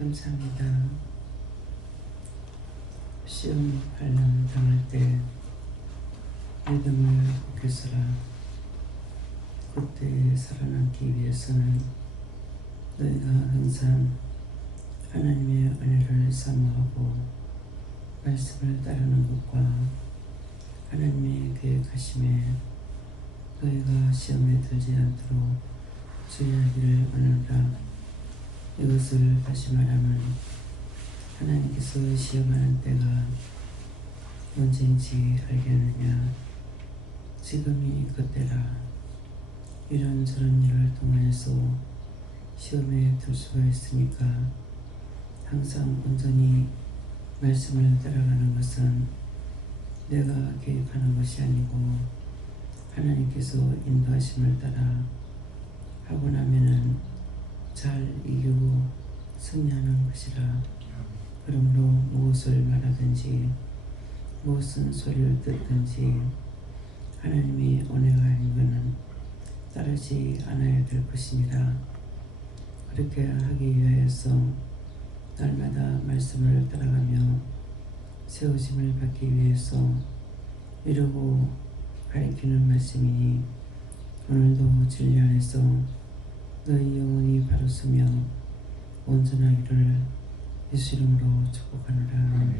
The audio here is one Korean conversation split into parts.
감사합니다. 시험 환란 당할 때 믿음을 굳게서라. 그때 살아남기 위해서는 너희가 항상 하나님의 은혜를 사모하고 말씀을 따르는 것과 하나님의 계획하심에 너희가 시험에 들지 않도록 주의하기를 원하노라. 이것을 다시 말하면 하나님께서 시험하는 때가 언제인지 알겠느냐. 지금이 그때라. 이런저런 일을 통해서 시험에 들 수가 있으니까 항상 온전히 말씀을 따라가는 것은 내가 계획하는 것이 아니고 하나님께서 인도하심을 따라 하고 나면은 잘 이기고 승리하는 것이라. 그러므로 무엇을 말하든지 무엇은 소리를 듣든지 하나님이 은혜가 아닌 것은 따르지 않아야 될 것이니라. 그렇게 하기 위하여서 날마다 말씀을 따라가며 세우심을 받기 위해서 이루고 가리키는 말씀이니 오늘도 진리 안에서 너희 영혼이 바로 서며 온전하기를 예수 이름으로 축복하노라.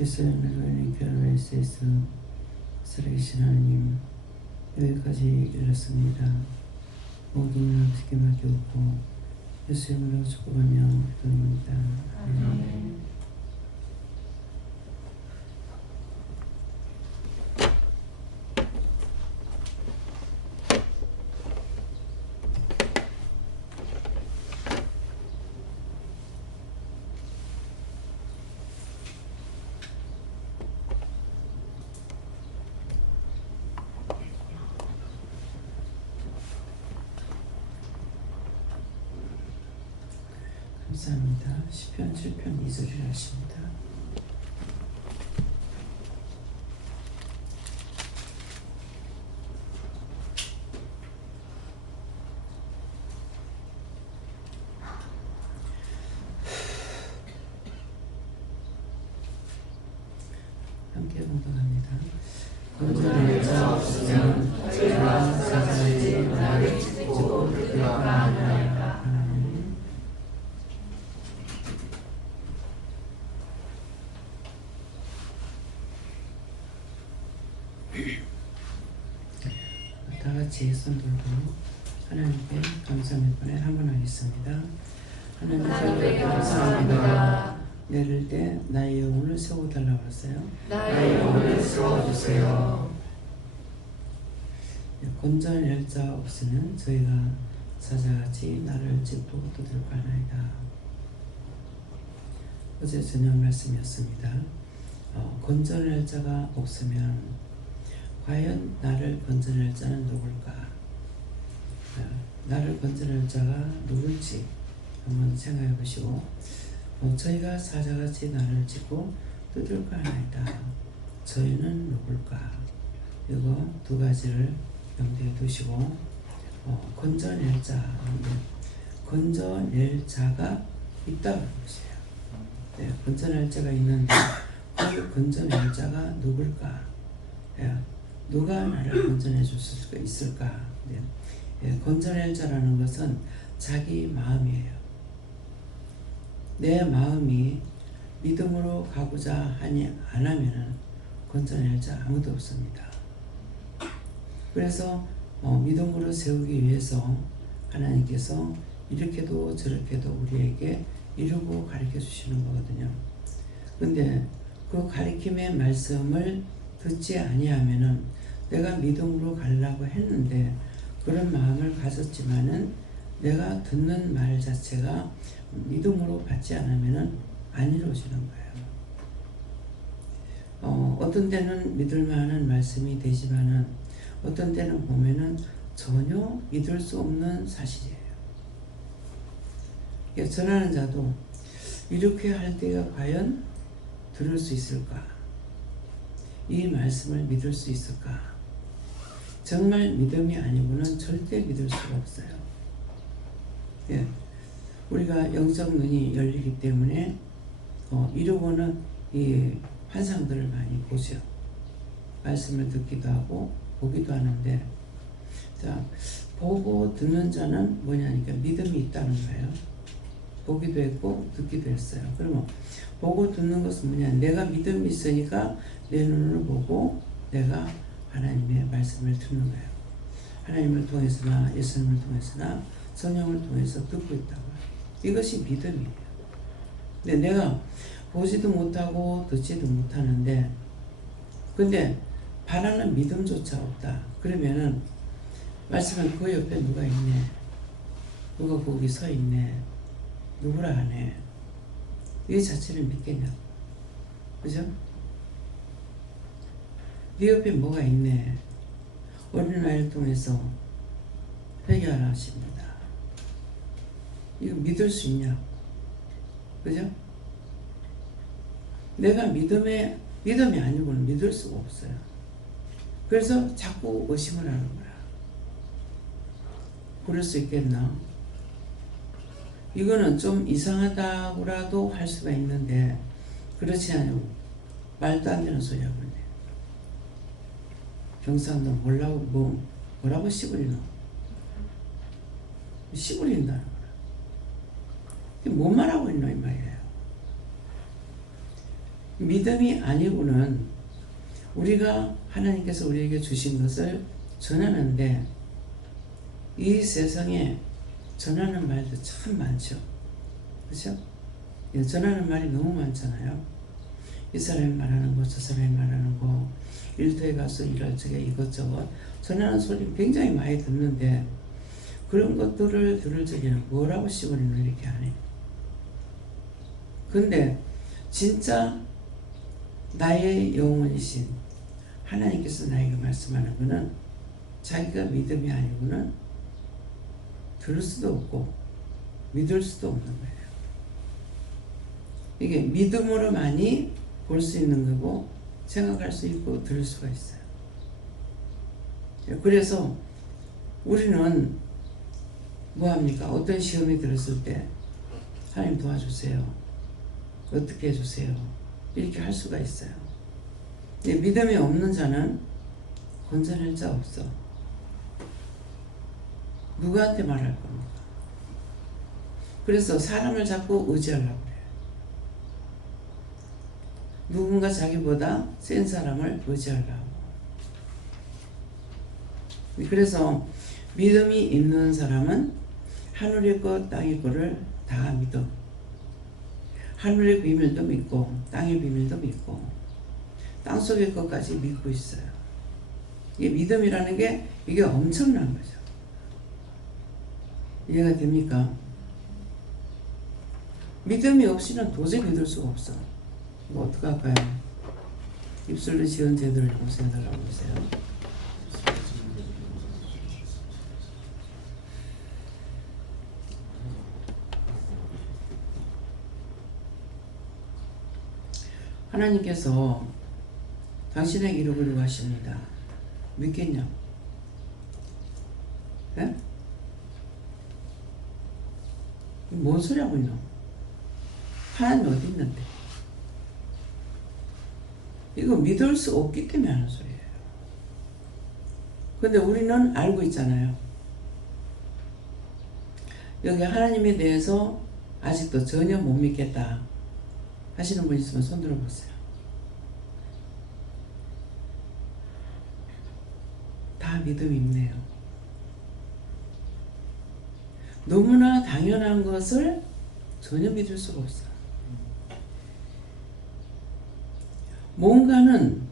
예수의 이름으로 교회에서 살아계신 하나님, 여기까지 이르렀습니다. 모든 어떻게 맡겨오고 예수 이름으로 축복하며 기도합니다. 아멘. 감사합니다. 시편 7편 2절을 하십니다. 함께 공동합니다. 건전한 자 없으면 죄와 사사지 나를 지키고 들어가나이다. 다같이 손 들고 하나님께 감사의 번에 한번 하겠습니다. 하나님께 감사합니다. 내릴 때 나의 영혼을 세워달라고 했어요. 나의 영혼을 세워주세요. 건전할 자 없으면 저희가 사자같이 나를 짚고 두들까나이다. 어제 저녁 말씀이었습니다. 건전할 자가 없으면 과연 나를 건져낼 자는 누굴까? 나를 건져낼 자가 누굴지 한번 생각해 보시고 저희가 사자같이 나를 짚고 두들까 하나이다. 저희는 누굴까? 이거 두 가지를 염두에 두시고 건져낼 자, 건져낼 자가 있다고 보세요. 네, 건져낼 자가 있는데 그 건져낼 자가 누굴까? 누가 나를 건져내 줄 수 있을까? 건져낼 자라는 것은 자기 마음이에요. 내 마음이 믿음으로 가고자 하니 안 하면은 건져낼 자 아무도 없습니다. 그래서 믿음으로 세우기 위해서 하나님께서 이렇게도 저렇게도 우리에게 이루고 가르쳐 주시는 거거든요. 근데 그 가르침의 말씀을 듣지 아니하면은 내가 믿음으로 가려고 했는데 그런 마음을 가졌지만은 내가 듣는 말 자체가 믿음으로 받지 않으면은 안 이루어지는 거예요. 어떤 때는 믿을 만한 말씀이 되지만은 어떤 때는 보면은 전혀 믿을 수 없는 사실이에요. 전하는 자도 이렇게 할 때가 과연 들을 수 있을까? 이 말씀을 믿을 수 있을까? 정말 믿음이 아니고는 절대 믿을 수가 없어요. 우리가 영적 눈이 열리기 때문에 이루고는 이 환상들을 많이 보죠. 말씀을 듣기도 하고 보기도 하는데, 자, 보고 듣는 자는 뭐냐니까 믿음이 있다는 거예요. 보기도 했고 듣기도 했어요. 그러면 보고 듣는 것은 뭐냐? 내가 믿음이 있으니까 내 눈으로 보고 내가 하나님의 말씀을 듣는 거예요. 하나님을 통해서나 예수님을 통해서나 성령을 통해서 듣고 있다고 해요. 이것이 믿음이에요. 근데 내가 보지도 못하고 듣지도 못하는데, 근데 바라는 믿음조차 없다. 그러면은 말씀은 그 옆에 누가 있네, 누가 거기 서 있네, 누구라 하네, 이 자체를 믿겠냐고. 그죠? 네 옆에 뭐가 있네, 어린아이를 통해서 회개하라 하십니다. 이거 믿을 수 있냐고. 그죠? 내가 믿음이 아니고는 믿을 수가 없어요. 그래서 자꾸 의심을 하는 거야. 그럴 수 있겠나? 이거는 좀 이상하다고라도 할 수가 있는데, 그렇지 않으면 말도 안 되는 소리 하고 있네. 경상도 뭐라고 씨부리노? 씨부린다는 거야. 뭔 말하고 있노 이 말이에요. 믿음이 아니고는 우리가 하나님께서 우리에게 주신 것을 전하는데, 이 세상에 전하는 말도 참 많죠. 그렇죠? 전하는 말이 너무 많잖아요. 이 사람이 말하는 거, 저 사람이 말하는 거, 일터에 가서 일할 적에 이것저것 전하는 소리 굉장히 많이 듣는데, 그런 것들을 들을 적에는 뭐라고 씨부리는 이렇게 하네. 근데 진짜 나의 영혼이신 하나님께서 나에게 말씀하는 것은 자기가 믿음이 아니고는 들을 수도 없고 믿을 수도 없는 거예요. 이게 믿음으로만이 볼 수 있는 거고 생각할 수 있고 들을 수가 있어요. 그래서 우리는 뭐합니까? 어떤 시험이 들었을 때 하나님 도와주세요, 어떻게 해주세요, 이렇게 할 수가 있어요. 근데 믿음이 없는 자는 건져낼 자 없어. 누구한테 말할 겁니까? 그래서 사람을 자꾸 의지하려고 그래요. 누군가 자기보다 센 사람을 의지하려고. 그래서 믿음이 있는 사람은 하늘의 것 땅의 것을 다 믿어. 하늘의 비밀도 믿고 땅의 비밀도 믿고 땅속의 것까지 믿고 있어요. 이게 믿음이라는 게 이게 엄청난 거죠. 이해가 됩니까? 믿음이 없이는 도저히 믿을 수가 없어. 이거 어떡할까요? 입술로 지은 제도를 고생해달라고 보세요. 하나님께서 당신에게 이루기로 하십니다. 믿겠냐? 예? 뭔 소리 하고 있노? 하나님 어디 있는데? 이거 믿을 수 없기 때문에 하는 소리예요. 근데 우리는 알고 있잖아요. 여기 하나님에 대해서 아직도 전혀 못 믿겠다 하시는 분 있으면 손 들어보세요. 다 믿음이 있네요. 너무나 당연한 것을 전혀 믿을 수가 없어요. 누군가는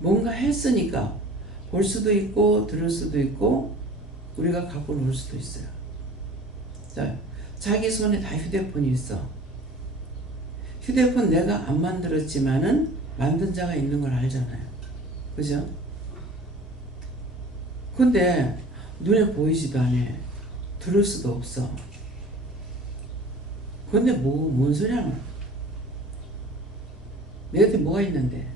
뭔가 했으니까 볼 수도 있고 들을 수도 있고 우리가 갖고 놀 수도 있어요. 자, 자기 손에 다 휴대폰이 있어. 휴대폰 내가 안 만들었지만은 만든 자가 있는 걸 알잖아요. 그죠? 근데 눈에 보이지도 않아. 들을 수도 없어. 근데 뭔 소리 하는 거야? 내 곁에 뭐가 있는데?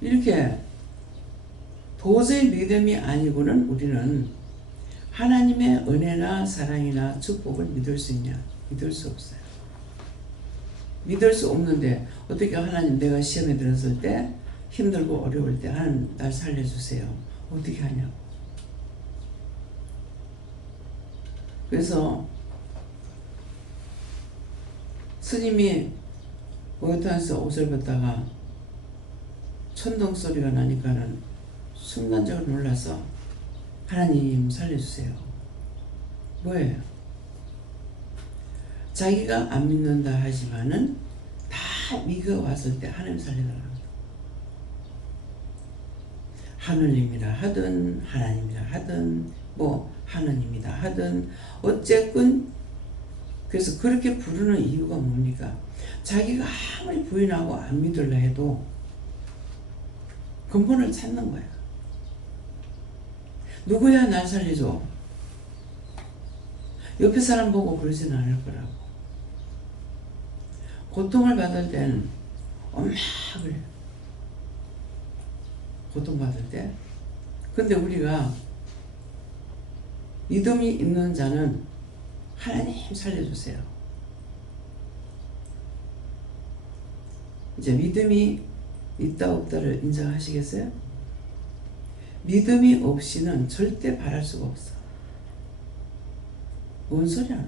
이렇게 도저히 믿음이 아니고는 우리는 하나님의 은혜나 사랑이나 축복을 믿을 수 있냐? 믿을 수 없어요. 믿을 수 없는데 어떻게 하나님 내가 시험에 들었을 때 힘들고 어려울 때 하나님 날 살려주세요. 어떻게 하냐고. 그래서 스님이 목욕탕에서 옷을 벗다가 천둥 소리가 나니까는 순간적으로 놀라서 하나님 살려주세요. 뭐예요? 자기가 안 믿는다 하지만은 다 믿어 왔을 때 하나님 살려달라고. 하늘님이라 하든 하나님이라 하든 뭐 하느님이다 하든 어쨌건 그래서 그렇게 부르는 이유가 뭡니까? 자기가 아무리 부인하고 안 믿으려 해도 근본을 찾는 거야. 누구야 날 살려줘? 옆에 사람 보고 그러지는 않을 거라고. 고통을 받을 때는 엄마 그래. 고통받을 때. 근데 우리가 믿음이 있는 자는 하나님 살려주세요. 이제 믿음이 있다 없다를 인정하시겠어요? 믿음이 없이는 절대 바랄 수가 없어. 뭔 소리야?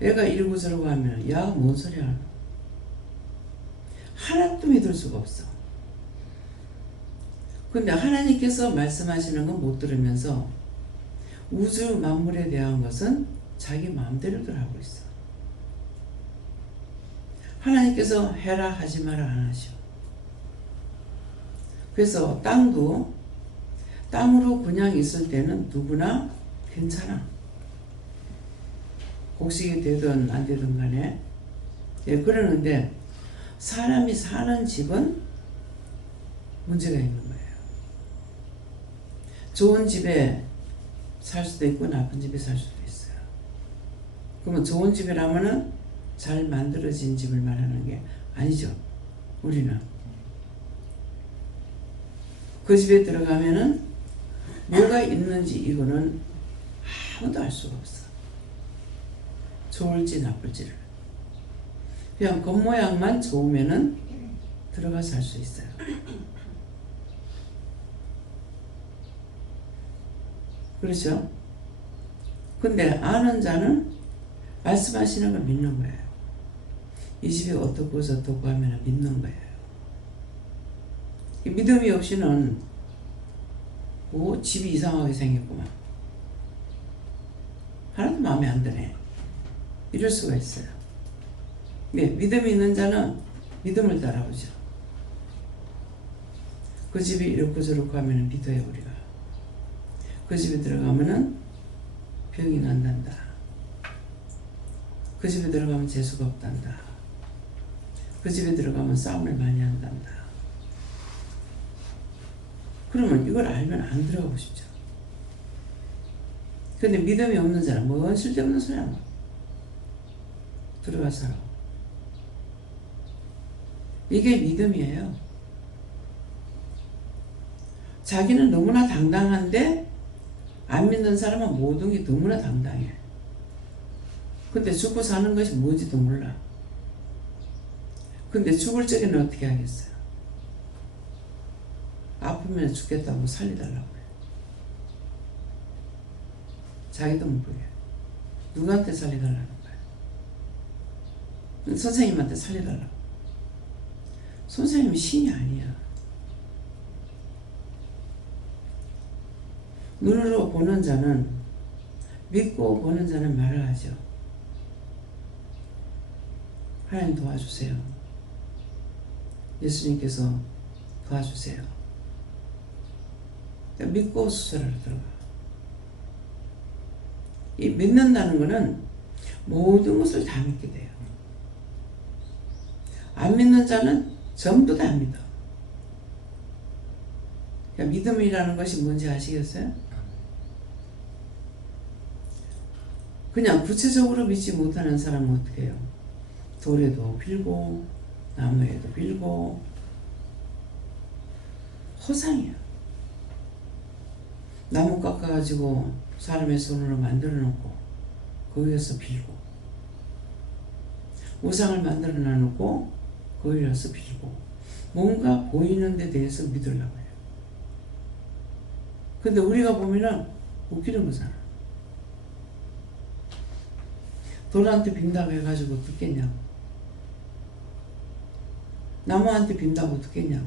애가 이러고 저러고 하면 야 뭔 소리야? 하나도 믿을 수가 없어. 근데 하나님께서 말씀하시는 건 못 들으면서 우주 만물에 대한 것은 자기 마음대로들 하고 있어. 하나님께서 해라 하지 마라 안 하셔. 그래서 땅도 땅으로 그냥 있을 때는 누구나 괜찮아. 곡식이 되든 안 되든 간에. 예, 그러는데 사람이 사는 집은 문제가 있는 거예요. 좋은 집에 살 수도 있고 나쁜 집에 살 수도 있어요. 그러면 좋은 집이라면은 잘 만들어진 집을 말하는 게 아니죠. 우리는 그 집에 들어가면은 뭐가 있는지 이거는 아무도 알 수가 없어. 좋을지 나쁠지를. 그냥 겉모양만 좋으면은 들어가 살 수 있어요. 그렇죠? 근데 아는 자는 말씀하시는 걸 믿는 거예요. 이 집이 어떻고 저떻고 하면 믿는 거예요. 믿음이 없이는 뭐 집이 이상하게 생겼구만. 하나도 마음에 안 드네. 이럴 수가 있어요. 네, 믿음이 있는 자는 믿음을 따라오죠. 그 집이 이렇고 저렇고 하면 믿어요 우리가. 그 집에 들어가면은 병이 난단다. 그 집에 들어가면 재수가 없단다. 그 집에 들어가면 싸움을 많이 한단다. 그러면 이걸 알면 안 들어가고 싶죠. 근데 믿음이 없는 사람, 뭔 쓸데없는 소리 하는 거야. 들어가 살아. 이게 믿음이에요. 자기는 너무나 당당한데 안 믿는 사람은 모든 게 너무나 당당해. 근데 죽고 사는 것이 뭔지도 몰라. 근데 죽을 적에는 어떻게 하겠어요? 아프면 죽겠다고 살려달라고 해. 자기도 모르게. 누구한테 살려달라는 거야? 선생님한테 살려달라고. 선생님이 신이 아니야. 눈으로 보는 자는, 믿고 보는 자는 말을 하죠. 하나님 도와주세요. 예수님께서 도와주세요. 믿고 수술하러 들어가. 이 믿는다는 것은 모든 것을 다 믿게 돼요. 안 믿는 자는 전부 다 안 믿어. 그러니까 믿음이라는 것이 뭔지 아시겠어요? 그냥 구체적으로 믿지 못하는 사람은 어떻게 해요? 돌에도 빌고 나무에도 빌고 허상이야. 나무 깎아가지고 사람의 손으로 만들어 놓고 거기에서 빌고, 우상을 만들어 놔놓고 거기에서 빌고, 뭔가 보이는 데 대해서 믿으려고 해요. 근데 우리가 보면은 웃기는 거잖아. 돌한테 빈다고 해가지고 듣겠냐고, 나무한테 빈다고 듣겠냐고,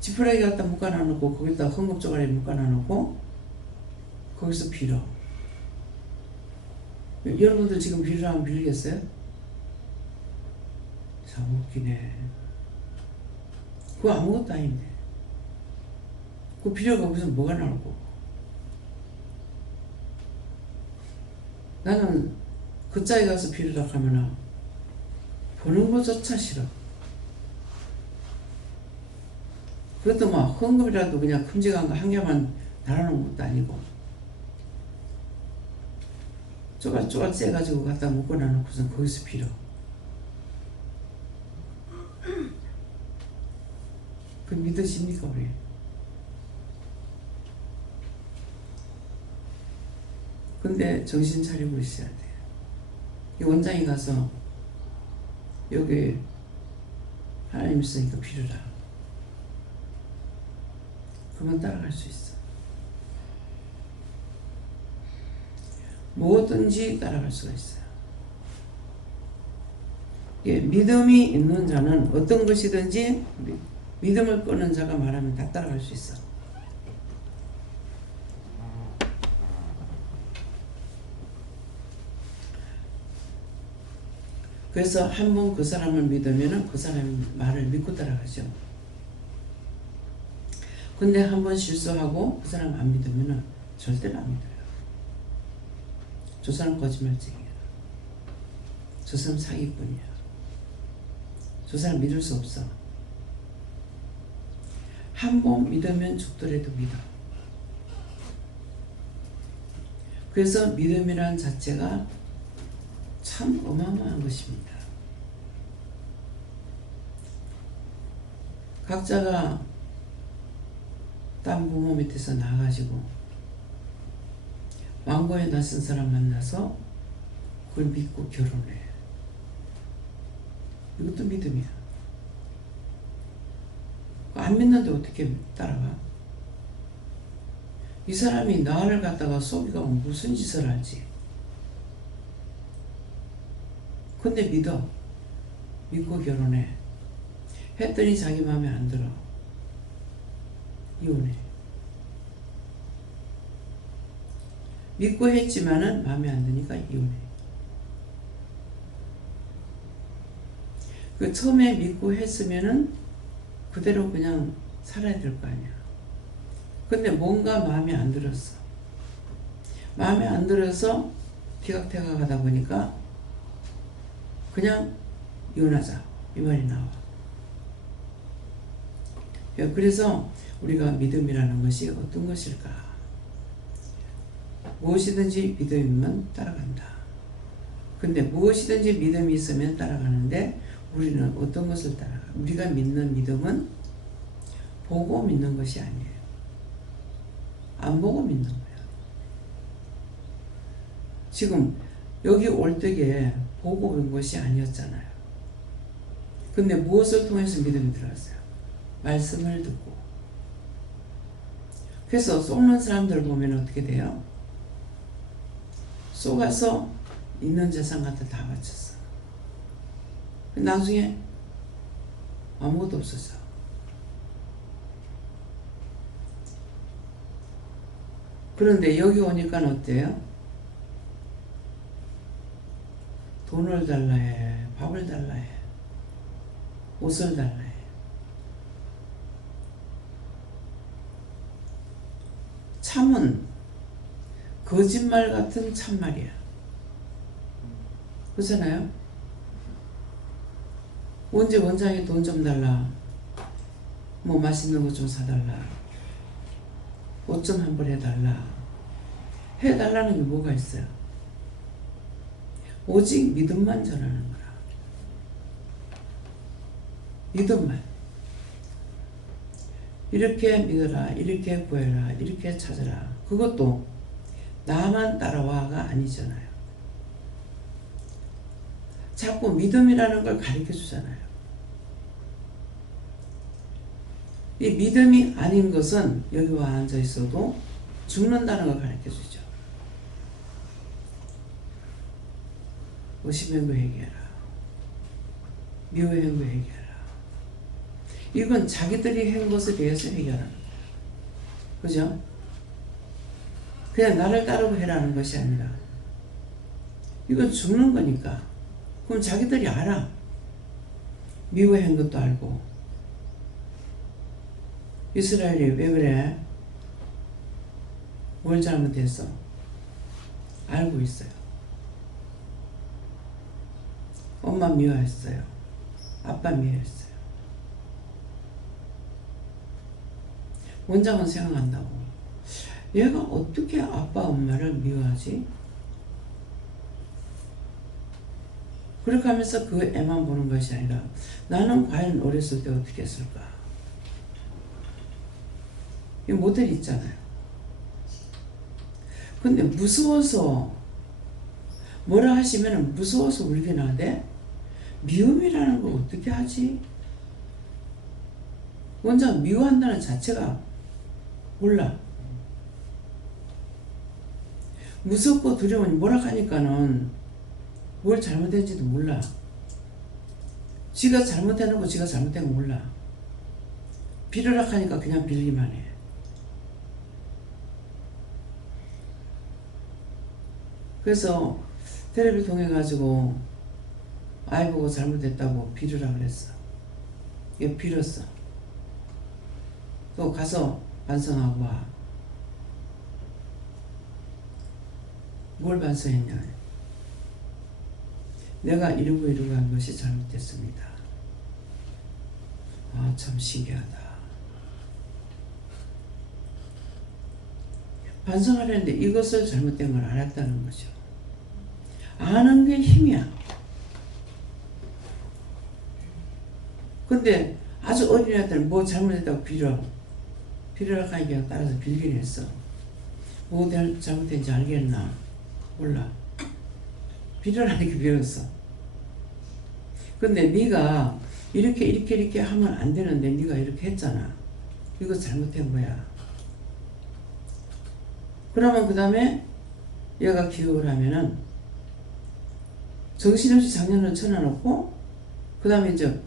지푸라기 갖다 묶어놔놓고 거기다 헝겊조가리 묶어놔놓고 거기서 빌어. 여러분들 지금 빌으라면 빌겠어요? 참 웃기네. 그거 아무것도 아닌데 그 빌어가 무슨 뭐가 나오고. 나는 그 자에 가서 빌으라 하면은 보는 것조차 싫어. 그것도 막 헌금이라도 그냥 큼직한 거 한 개만 달아놓은 것도 아니고 쪼갈쪼갈 쎄가지고 갖다 묶어놔놓고선 거기서 빌어. 그 믿으십니까 우리? 근데 정신 차리고 있어야 돼요. 이 원장이 가서 여기 하나님 있으니까 빌어라. 그러면 따라갈 수 있어. 뭐든지 따라갈 수가 있어요. 예, 믿음이 있는 자는 어떤 것이든지 믿음을 끄는 자가 말하면 다 따라갈 수 있어. 그래서 한번 그 사람을 믿으면 그 사람의 말을 믿고 따라가죠. 근데 한번 실수하고 그 사람 안 믿으면 절대로 안 믿어요. 저 사람 거짓말쟁이야. 저 사람 사기꾼이야. 저 사람 믿을 수 없어. 한번 믿으면 죽더라도 믿어. 그래서 믿음이란 자체가 참 어마어마한 것입니다. 각자가 딴 부모 밑에서 나와가지고 왕고에 낯선 사람 만나서 그걸 믿고 결혼해. 이것도 믿음이야. 안 믿는데 어떻게 따라가? 이 사람이 나를 갖다가 속이가 무슨 짓을 할지. 근데 믿어. 믿고 결혼해. 했더니 자기 마음에 안 들어. 이혼해. 믿고 했지만은 마음에 안 드니까 이혼해. 그 처음에 믿고 했으면은 그대로 그냥 살아야 될 거 아니야. 근데 뭔가 마음에 안 들었어. 마음에 안 들어서 티각태각 하다 보니까 그냥 이혼하자 이 말이 나와. 그래서 우리가 믿음이라는 것이 어떤 것일까? 무엇이든지 믿음이면 따라간다. 근데 무엇이든지 믿음이 있으면 따라가는데 우리는 어떤 것을 따라가? 우리가 믿는 믿음은 보고 믿는 것이 아니에요. 안 보고 믿는 거야. 지금 여기 올 때에 보고 온 것이 아니었잖아요. 근데 무엇을 통해서 믿음이 들어왔어요? 말씀을 듣고. 그래서 속는 사람들 보면 어떻게 돼요? 속아서 있는 재산 갖다 다 바쳤어. 나중에 아무것도 없었어. 그런데 여기 오니까 어때요? 돈을 달라 해, 밥을 달라 해, 옷을 달라 해. 참은 거짓말 같은 참말이야. 그렇잖아요? 언제 원장이 돈 좀 달라, 뭐 맛있는 거 좀 사달라, 옷 좀 한 벌 해달라. 해달라는 게 뭐가 있어요? 오직 믿음만 전하는 거라. 믿음만. 이렇게 믿어라, 이렇게 구해라, 이렇게 찾아라. 그것도 나만 따라와가 아니잖아요. 자꾸 믿음이라는 걸 가르쳐 주잖아요. 이 믿음이 아닌 것은 여기 와 앉아 있어도 죽는다는 걸 가르쳐 주죠. 의심행구 회개하라. 미워행구 회개하라. 이건 자기들이 한 것에 대해서 회개하라는 거예요. 그죠? 그냥 나를 따르고 해라는 것이 아니라 이건 죽는 거니까. 그럼 자기들이 알아. 미워한 것도 알고. 이스라엘이 왜 그래? 뭘 잘못했어? 알고 있어요. 엄마 미워했어요. 아빠 미워했어요. 원장은 생각한다고. 얘가 어떻게 아빠 엄마를 미워하지? 그렇게 하면서 그 애만 보는 것이 아니라 나는 과연 어렸을 때 어떻게 했을까? 이 모델 있잖아요. 근데 무서워서 뭐라 하시면 무서워서 울긴 하는데 미움이라는 걸 어떻게 하지? 원장 미워한다는 자체가 몰라. 무섭고 두려우니 뭐라 하니까는 뭘 잘못했는지도 몰라. 지가 잘못해놓고 지가 잘못된 거 몰라. 빌으라 하니까 그냥 빌기만 해. 그래서 텔레비 통해 가지고 아이 보고 잘못했다고 빌으라 그랬어. 이게 빌었어. 또 가서 반성하고 와. 뭘 반성했냐? 내가 이러고 한 것이 잘못됐습니다. 아, 참 신기하다. 반성하려는데 이것을 잘못된 걸 알았다는 거죠. 아는 게 힘이야. 근데 아주 어린애들은 뭐 잘못했다고 빌으라 하기에 따라서 빌긴 했어. 뭐 잘못했는지 알겠나? 몰라. 빌으라니까 빌었어. 근데 네가 이렇게 하면 안 되는데 네가 이렇게 했잖아. 이거 잘못한 거야. 그러면 그 다음에 얘가 기억을 하면은 정신없이 작년을 쳐놔놓고 그 다음에 이제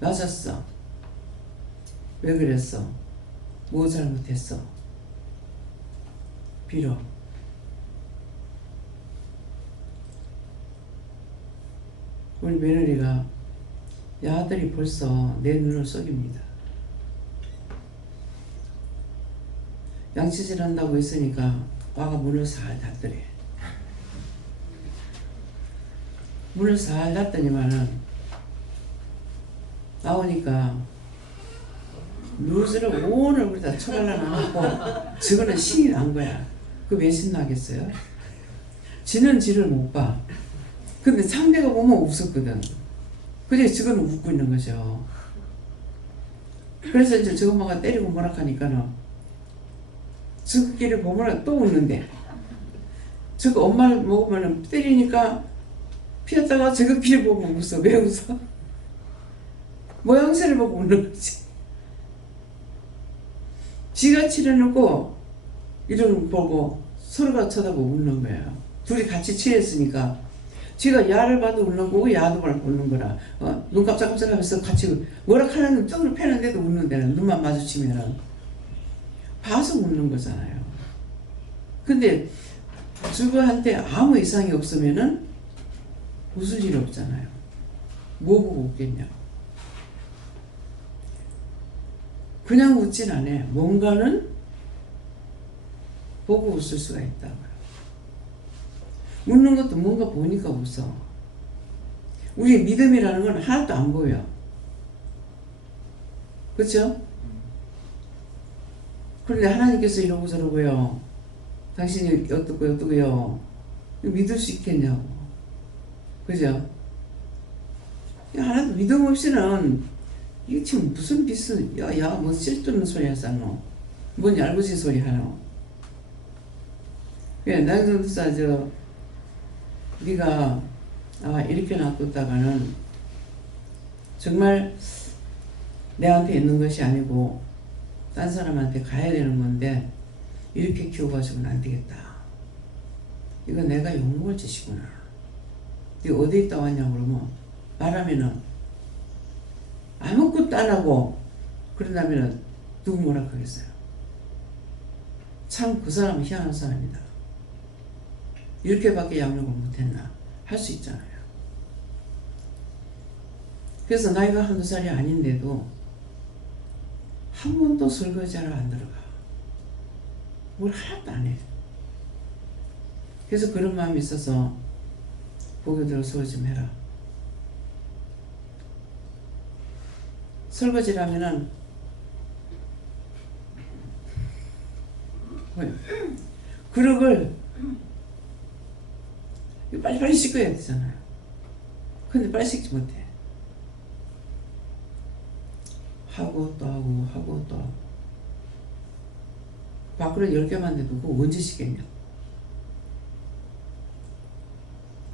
나섰어. 왜 그랬어? 뭐 잘못했어? 빌어. 우리 며느리가 야들이 벌써 내 눈을 속입니다. 양치질 한다고 했으니까 와가 문을 살 닫더래. 문을 살 닫더니만은 나오니까 누즈를 온 얼굴에다 쳐발라놔놓고 저거는 신이 난 거야. 그 왜 신나겠어요? 지는 지를 못 봐. 근데 상대가 보면 웃었거든. 그래 저거는 웃고 있는 거죠. 그래서 이제 저 엄마가 때리고 뭐라 하니까는 저끼리 보면 또 웃는데 저거 엄마를 먹으면 때리니까 피었다가 저거끼리 보면 웃어. 왜 웃어? 모양새를 보고 웃는 거지. 지가 치려놓고 이런 거 보고 서로가 쳐다보고 웃는 거예요. 둘이 같이 취했으니까 지가 야를 봐도 웃는 거고 야도 말고 웃는 거라. 눈 깜짝깜짝 하면서 같이 뭐라 하는 쪽으로 패는데도 웃는 데는 눈만 마주치면은 봐서 웃는 거잖아요. 근데 주부한테 아무 이상이 없으면은 웃을 일 없잖아요. 뭐 보고 웃겠냐. 그냥 웃진 않아. 뭔가는 보고 웃을 수가 있다고요. 웃는 것도 뭔가 보니까 웃어. 우리 믿음이라는 건 하나도 안 보여. 그렇죠? 그런데 하나님께서 이러고 저러고요. 당신이 어떻고요. 믿을 수 있겠냐고. 그죠? 하나도 믿음 없이는 이게 지금 무슨 비스, 야, 뭐 쓸데없는 소리 하잖아. 뭔 얄궂은 소리 하노. 그래, 나중에서 네가 이렇게 놔뒀다가는 정말 내한테 있는 것이 아니고 딴 사람한테 가야 되는 건데 이렇게 키워가지고는 안 되겠다. 이거 내가 욕먹을 짓이구나. 네가 어디 있다 왔냐고 그러면 말하면은 아무것도 안 하고 그런다면은 누구 뭐라 하겠어요. 참 그 사람은 희한한 사람이다. 이렇게밖에 양육을 못했나 할 수 있잖아요. 그래서 나이가 한두 살이 아닌데도 한 번도 설거지하러 안 들어가. 뭘 하나도 안 해. 그래서 그런 마음이 있어서 보교대로 설거지 좀 해라. 설거지를 하면은 그릇을 빨리빨리 씻어야 되잖아요. 근데 빨리 씻지 못해. 하고 또 하고 하고 또 하고. 밥그릇 10개만 돼도 그거 언제 씻겠냐.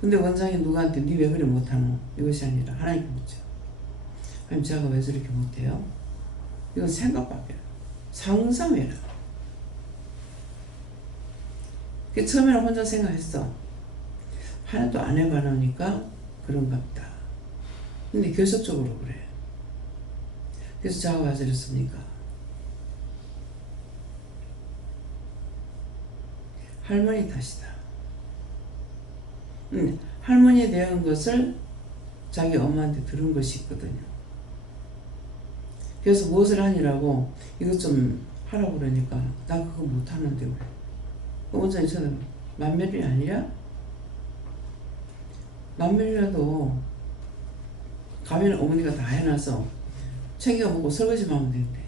근데 원장이 누구한테 니 왜 그래 못하노? 이것이 아니라 하나님께 묻죠. 하나님 제가 왜 저렇게 못해요? 이건 생각밖에 상상해라. 처음에는 혼자 생각했어. 하나도 안 해봐놓으니까 그런가 보다. 근데 계속적으로 그래. 그래서 제가 왜 저랬습니까? 할머니 탓이다. 할머니에 대한 것을 자기 엄마한테 들은 것이 있거든요. 그래서 무엇을 하니라고 이것 좀 하라고 그러니까 나 그거 못하는데 왜? 원장님 저는 만면이 아니라 만면이라도 가면 어머니가 다 해놔서 챙겨 먹고 설거지만 하면 되는데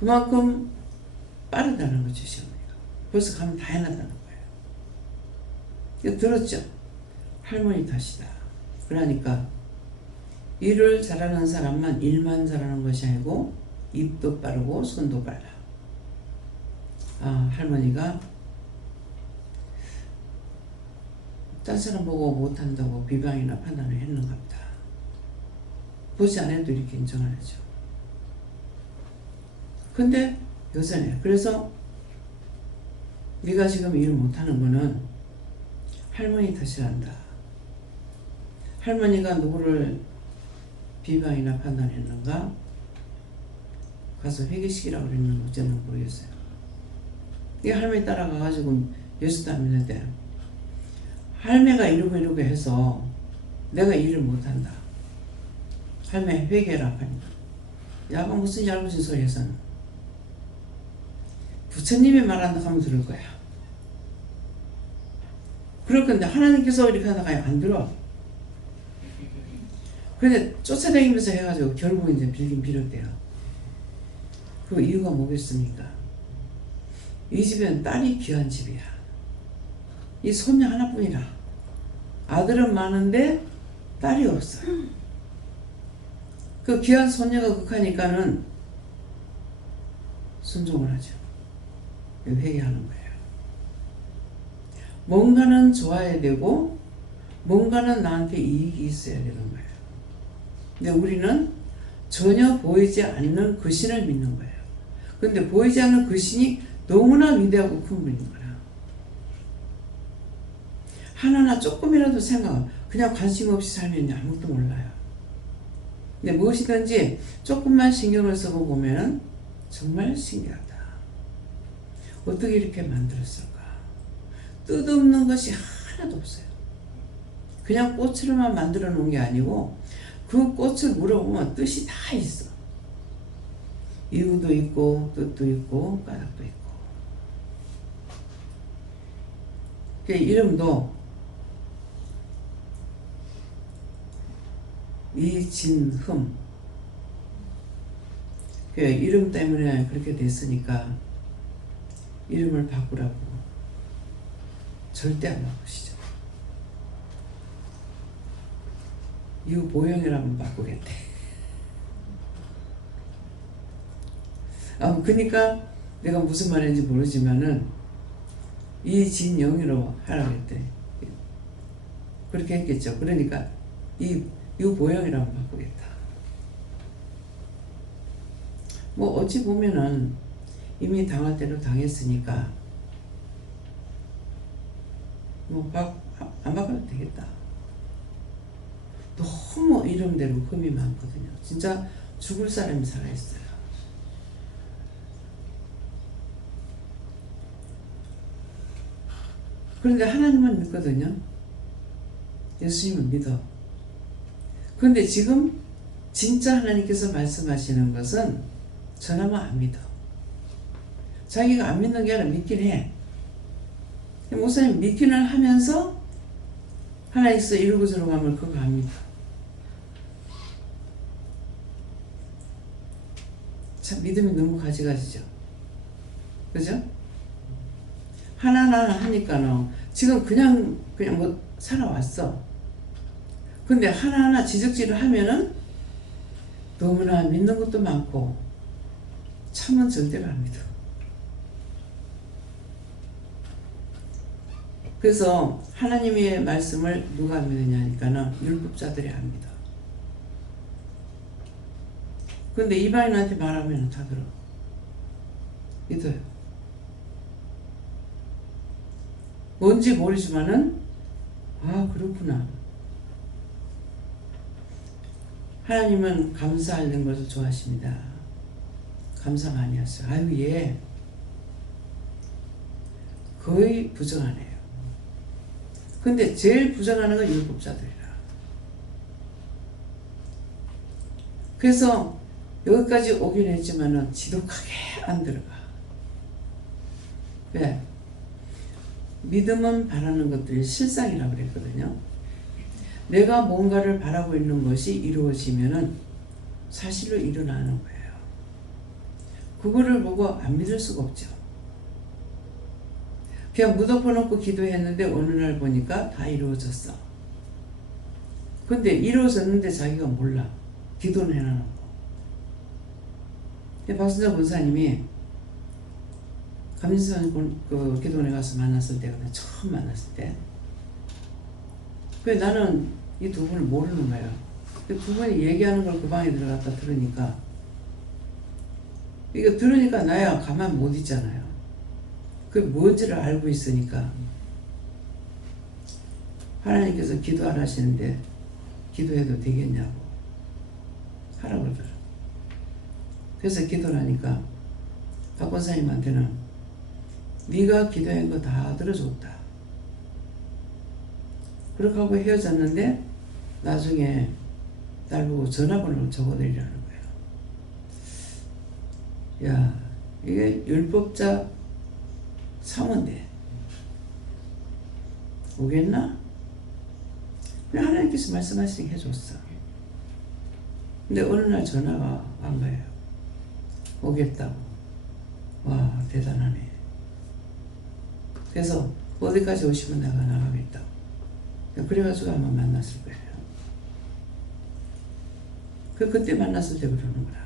그만큼 빠르다는 거죠. 시어머니가 벌써 가면 다 해놨다는 거예요. 들었죠? 할머니 탓이다. 그러니까 일을 잘하는 사람만 일만 잘하는 것이 아니고 입도 빠르고 손도 빨라. 할머니가 딴 사람 보고 못한다고 비방이나 판단을 했는가 보다. 보지 않아도 이렇게 인정하죠. 근데 여전해. 그래서 네가 지금 일을 못하는 거는 할머니 탓이란다. 할머니가 누구를 비방이나 판단했는가? 가서 회개시키라고 그랬는지 저는 모르겠어요. 이 할머니 따라가가지고 예수도 안 믿는데 할매가 이러고 해서 내가 일을 못한다. 할매 회개라 하니까 야가 무슨 얄궂은 소리 해서는 부처님이 말한다 하면 들을 거야. 그럴 건데 하나님께서 이렇게 하다가 안 들어. 그런데 쫓아다니면서 해가지고 결국 이제 빌긴 빌었대요. 그 이유가 뭐겠습니까? 이 집엔 딸이 귀한 집이야. 이 손녀 하나뿐이라. 아들은 많은데 딸이 없어. 그 귀한 손녀가 극하니까는 순종을 하죠. 회개하는 거예요. 뭔가는 좋아야 되고 뭔가는 나한테 이익이 있어야 되는 거예요. 근데 우리는 전혀 보이지 않는 그 신을 믿는 거예요. 근데 보이지 않는 그 신이 너무나 위대하고 큰 분인 거야. 하나하나 조금이라도 생각, 그냥 관심 없이 살면 아무것도 몰라요. 근데 무엇이든지 조금만 신경을 써보고 보면 정말 신기하다. 어떻게 이렇게 만들었을까? 뜻없는 것이 하나도 없어요. 그냥 꽃으로만 만들어 놓은 게 아니고 그 꽃을 물어보면 뜻이 다 있어. 이유도 있고 뜻도 있고 까닭도 있고. 그 이름도 이진흠. 그 이름 때문에 그렇게 됐으니까 이름을 바꾸라고 절대 안 바꾸시죠. 유보영이라면 바꾸겠대. 그러니까 내가 무슨 말인지 모르지만은 이진영이로 하라고 했대. 그렇게 했겠죠. 그러니까 이 유보영이라고 바꾸겠다. 뭐 어찌 보면은 이미 당할 대로 당했으니까 뭐 안 바꿔도 되겠다. 너무 이름대로 흠이 많거든요. 진짜 죽을 사람이 살아있어요. 그런데 하나님은 믿거든요. 예수님을 믿어. 그런데 지금 진짜 하나님께서 말씀하시는 것은 저라면 안 믿어. 자기가 안 믿는 게 아니라 믿긴 해. 목사님 믿기는 하면서 하나님께서 이러고 저러고 하면 그거 안 믿어. 참 믿음이 너무 가지가지죠. 그죠? 하나하나 하니까는 지금 그냥 뭐 살아왔어. 근데 하나하나 지적질을 하면은 너무나 믿는 것도 많고 참은 절대로 안 믿어. 그래서 하나님의 말씀을 누가 믿느냐 하니까는 율법자들이 안 믿어. 근데 이방인한테 말하면 다 들어. 믿어요. 뭔지 모르지만은 그렇구나. 하나님은 감사하는 것을 좋아하십니다. 감사 많이 하세요. 얘 거의 부정하네요. 근데 제일 부정하는 건 율법자들이라. 그래서 여기까지 오긴 했지만은 지독하게 안 들어가. 왜? 믿음은 바라는 것들이 실상이라고 그랬거든요. 내가 뭔가를 바라고 있는 것이 이루어지면은 사실로 일어나는 거예요. 그거를 보고 안 믿을 수가 없죠. 그냥 묻어놓고 기도했는데 어느 날 보니까 다 이루어졌어. 근데 이루어졌는데 자기가 몰라. 기도는 해놔놓고. 박순자 권사님이 감진선 그 기도원에 가서 만났을 때가 처음 만났을 때. 그래서 나는 이 두 분을 모르는 거예요. 두 분이 얘기하는 걸 그 방에 들어갔다 들으니까 이거 들으니까 나야 가만 못 있잖아요. 그게 뭔지를 알고 있으니까 하나님께서 기도하라 하시는데 기도해도 되겠냐고 하라고 그러더라고요. 그래서 기도를 하니까 박 권사님한테는 네가 기도한 거 다 들어줬다. 그렇게 하고 헤어졌는데 나중에 날 보고 전화번호를 적어드리라는 거예요. 야, 이게 율법자 사원인데 오겠나? 그냥 하나님께서 말씀하시니까 해줬어. 근데 어느 날 전화가 온 거예요. 오겠다고. 와, 대단하네. 그래서 어디까지 오시면 내가 나가겠다고. 그래가지고 아마 만났을 거예요. 그때 만났을 때 그러는 거야.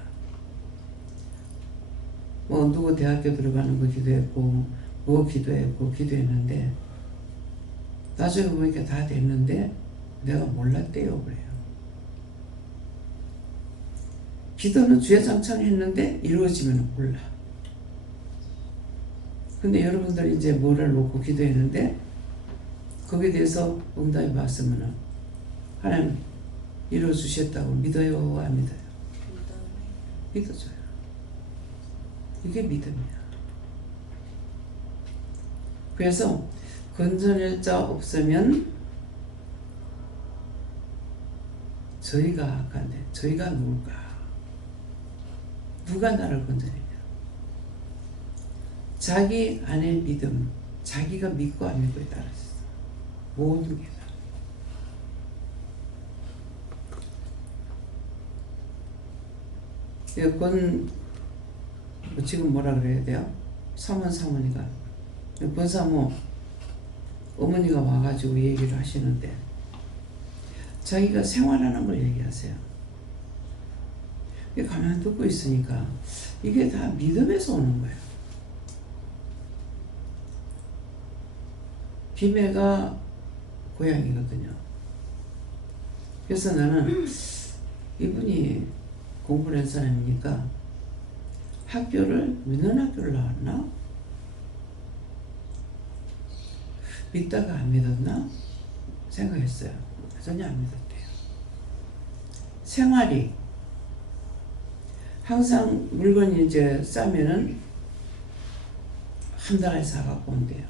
뭐 누구 대학교 들어가는 거 기도했고 뭐 기도했고 기도했는데 나중에 보니까 다 됐는데 내가 몰랐대요. 그래요. 기도는 주야장창 했는데 이루어지면 몰라. 근데 여러분들 이제 뭐를 놓고 기도했는데 거기에 대해서 응답이 왔으면 하나님 이루어주셨다고 믿어요? 안 믿어요? 믿어줘요. 이게 믿음이야. 그래서 건져낼 자 없으면 저희가 아까인데 저희가 누굴까? 누가 나를 건져내냐? 자기 안의 믿음, 자기가 믿고 안 믿고에 따라 있어. 모든 게 다. 지금 뭐라 그래야 돼요? 사모니가 권사모 어머니가 와가지고 얘기를 하시는데 자기가 생활하는 걸 얘기하세요. 가만히 듣고 있으니까 이게 다 믿음에서 오는 거예요. 비매가 고향이거든요. 그래서 나는 이분이 공부를 한 사람이니까 학교를 믿는 학교를 나왔나? 믿다가 안 믿었나? 생각했어요. 전혀 안 믿었대요. 생활이 항상 물건이 이제 싸면은 한 달에 사갖고 온대요.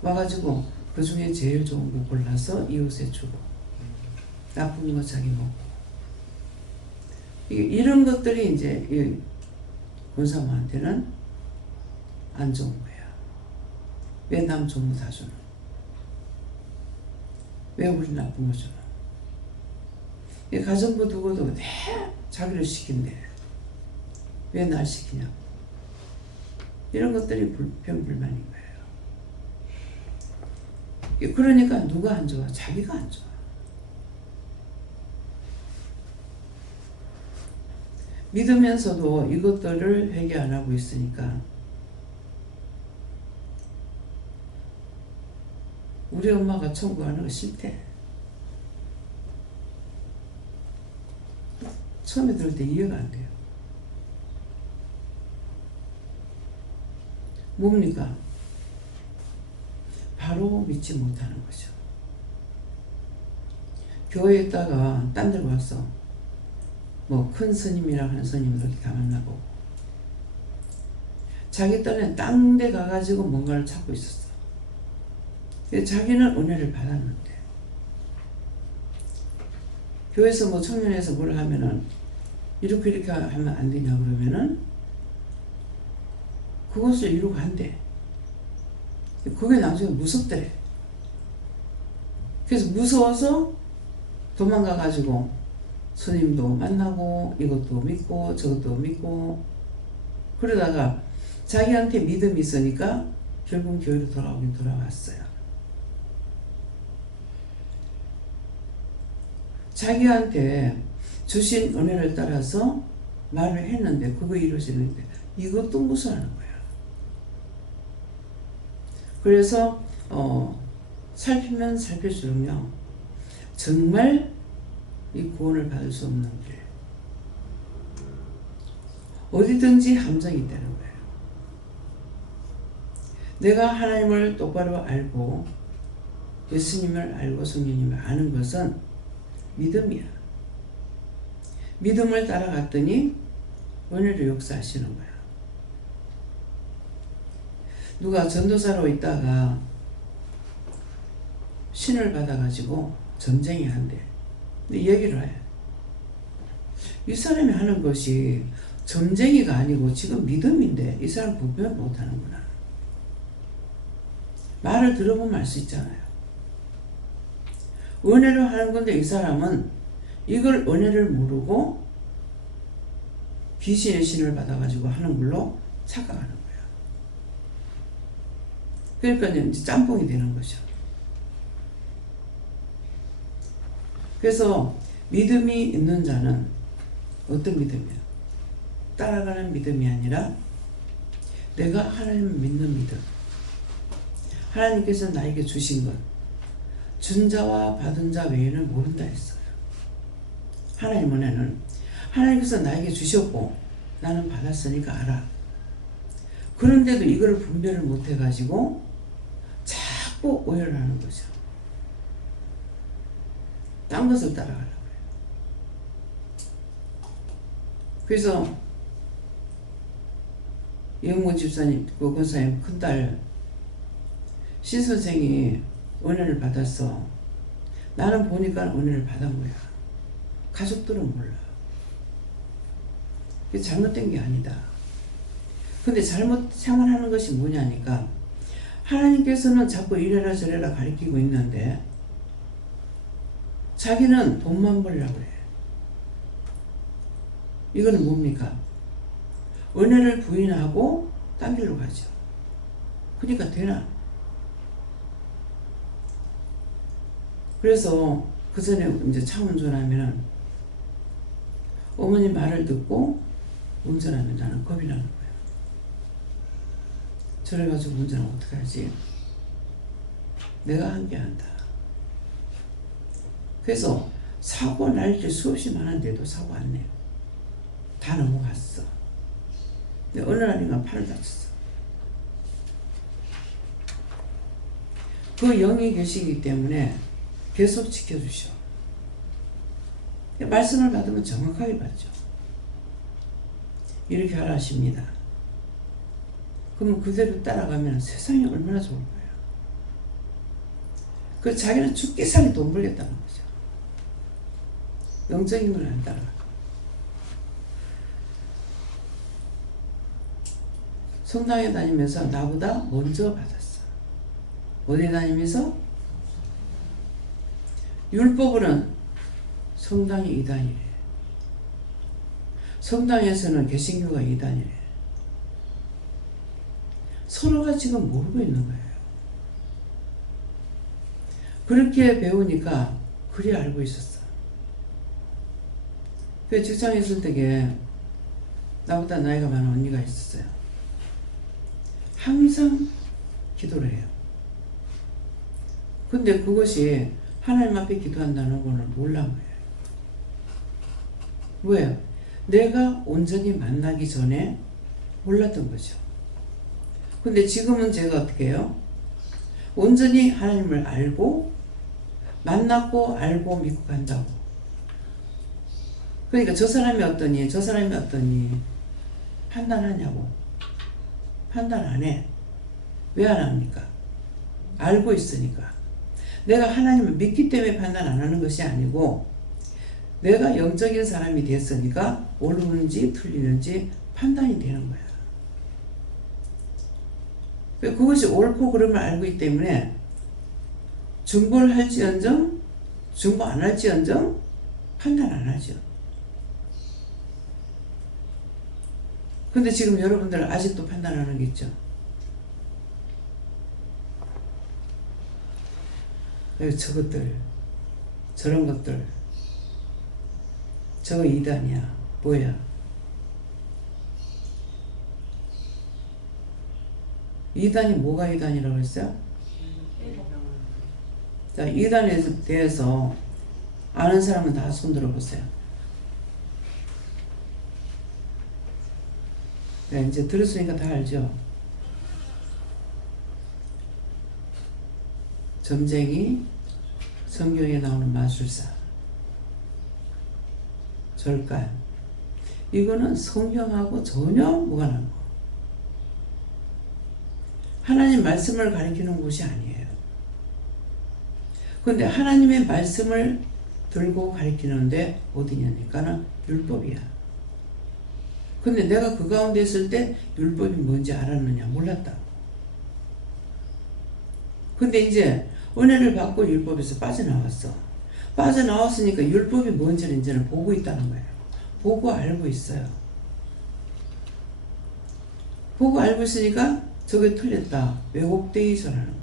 와가지고 그 중에 제일 좋은 거 골라서 이웃에 주고 나쁜 거 자기 먹고 이런 것들이 이제 이 권사모한테는 안 좋은 거야. 왜 남 좋은 거 다 주노? 왜 우리 나쁜 거 주노? 이 가정부 두고도 내 자기를 시킨대. 왜 날 시키냐고. 이런 것들이 불평불만인 거예요. 그러니까 누가 안 좋아? 자기가 안 좋아. 믿으면서도 이것들을 회개 안 하고 있으니까 우리 엄마가 청구하는 거 싫대. 처음에 들을 때 이해가 안 돼요. 뭡니까? 바로 믿지 못하는 거죠. 교회에 있다가 딴 데 와서 뭐 큰 스님이라 하는 스님들 이렇게 다 만나고 자기 딴에 딴 데 가가지고 뭔가를 찾고 있었어. 자기는 은혜를 받았는데 교회에서 뭐 청년에서 뭘 하면은 이렇게 하면 안 되냐 그러면은 그것을 이루고 한대. 그게 나중에 무섭대. 그래서 무서워서 도망가가지고 스님도 만나고 이것도 믿고 저것도 믿고 그러다가 자기한테 믿음이 있으니까 결국 교회로 돌아오긴 돌아왔어요. 자기한테 주신 은혜를 따라서 말을 했는데 그거 이루어지는데 이것도 무서워하는 거야. 그래서 살피면 살필수록요 정말 이 구원을 받을 수 없는 길 어디든지 함정이 있다는 거예요. 내가 하나님을 똑바로 알고 예수님을 알고 성령님을 아는 것은 믿음이야. 믿음을 따라갔더니 은혜로 역사하시는 거야. 누가 전도사로 있다가 신을 받아가지고 점쟁이 한대. 근데 얘기를 해. 이 사람이 하는 것이 점쟁이가 아니고 지금 믿음인데 이 사람 분별 못하는구나. 말을 들어보면 알 수 있잖아요. 은혜로 하는 건데 이 사람은 이걸 은혜를 모르고 귀신의 신을 받아가지고 하는 걸로 착각하는 거예요. 그러니까 이제 짬뽕이 되는 거죠. 그래서 믿음이 있는 자는 어떤 믿음이야? 따라가는 믿음이 아니라 내가 하나님을 믿는 믿음. 하나님께서 나에게 주신 것 준 자와 받은 자 외에는 모른다 했어요. 하나님 은혜는 하나님께서 나에게 주셨고 나는 받았으니까 알아. 그런데도 이걸 분별을 못 해가지고 자꾸 오해를 하는 거죠. 딴 것을 따라가려고 해요. 그래서 영모 집사님, 그 권사님 큰딸 신선생이 은혜를 받았어. 나는 보니까 은혜를 받은 거야. 가족들은 몰라. 그게 잘못된 게 아니다. 근데 잘못 생활하는 것이 뭐냐니까 하나님께서는 자꾸 이래라 저래라 가르치고 있는데 자기는 돈만 벌려고 해. 이거는 뭡니까? 은혜를 부인하고 딴 길로 가죠. 그러니까 되나? 그래서 그 전에 이제 차 운전하면은 어머니 말을 듣고 운전하면 나는 겁이 나는 거야. 저래가지고 운전하면 어떡하지? 내가 한 게 한다. 그래서 사고 날 일 수없이 많은데도 사고 안 내요. 다 넘어갔어. 근데 어느 날인가 팔을 다쳤어. 그 영이 계시기 때문에 계속 지켜주셔. 말씀을 받으면 정확하게 받죠. 이렇게 하라 하십니다. 그러면 그대로 따라가면 세상이 얼마나 좋을 거예요. 그 자기는 죽기 살기 돈 벌겠다는 거죠. 영적인 걸 안 따라가. 성당에 다니면서 나보다 먼저 받았어. 어디 다니면서? 율법으로는 성당이 2단이래. 성당에서는 개신교가 2단이래. 서로가 지금 모르고 있는 거예요. 그렇게 배우니까 그리 알고 있었어. 그 직장에 있을 때에 나보다 나이가 많은 언니가 있었어요. 항상 기도를 해요. 근데 그것이 하나님 앞에 기도한다는 거는 몰란 거예요. 왜요? 내가 온전히 만나기 전에 몰랐던 거죠. 근데 지금은 제가 어떻게 해요? 온전히 하나님을 알고 만났고 알고 믿고 간다고. 그러니까 저 사람이 어떠니 저 사람이 어떠니 판단하냐고. 판단 안 해. 왜 안 합니까? 알고 있으니까. 내가 하나님을 믿기 때문에 판단 안 하는 것이 아니고 내가 영적인 사람이 됐으니까 옳은지 틀리는지 판단이 되는 거야. 그것이 옳고 그름을 알고 있기 때문에 중보를 할지언정 중보 안 할지언정 판단 안 하죠. 근데 지금 여러분들 아직도 판단하는 게 있죠. 저것들 저런 것들 저거 2단이야. 뭐야? 2단이 뭐가 2단이라고 했어요? 자, 2단에 대해서 아는 사람은 다 손 들어보세요. 네, 이제 들었으니까 다 알죠? 점쟁이, 성경에 나오는 마술사, 절간. 이거는 성경하고 전혀 무관한 거. 하나님 말씀을 가리키는 곳이 아니에요. 근데 하나님의 말씀을 들고 가리키는데 어디냐니까는 율법이야. 근데 내가 그 가운데 있을 때 율법이 뭔지 알았느냐? 몰랐다. 근데 이제 은혜를 받고 율법에서 빠져나왔어. 빠져나왔으니까 율법이 뭔지를 이제는 보고 있다는 거예요. 보고 알고 있어요. 보고 알고 있으니까 저게 틀렸다. 왜곡되기 전하는 거.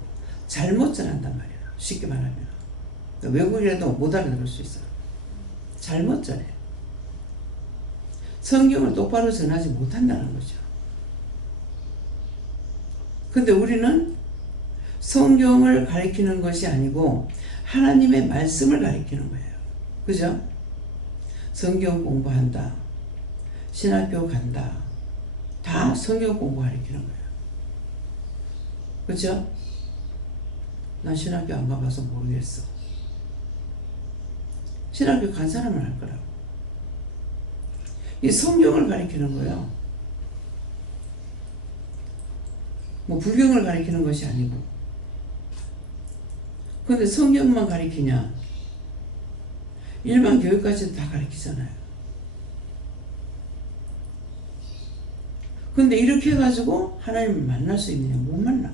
잘못 전한단 말이야. 쉽게 말하면. 외국이라도 못 알아들을 수 있어. 잘못 전해. 성경을 똑바로 전하지 못한다는 거죠. 근데 우리는 성경을 가리키는 것이 아니고 하나님의 말씀을 가리키는 거예요. 그죠? 성경 공부한다. 신학교 간다. 다 성경 공부 가리키는 거예요. 그죠? 난 신학교 안 가봐서 모르겠어. 신학교 간 사람은 알 거라고. 이 성경을 가리키는 거예요. 뭐 불경을 가리키는 것이 아니고. 근데 성경만 가리키냐? 일반 교육까지도 다 가리키잖아요. 근데 이렇게 해가지고 하나님을 만날 수 있느냐? 못 만나.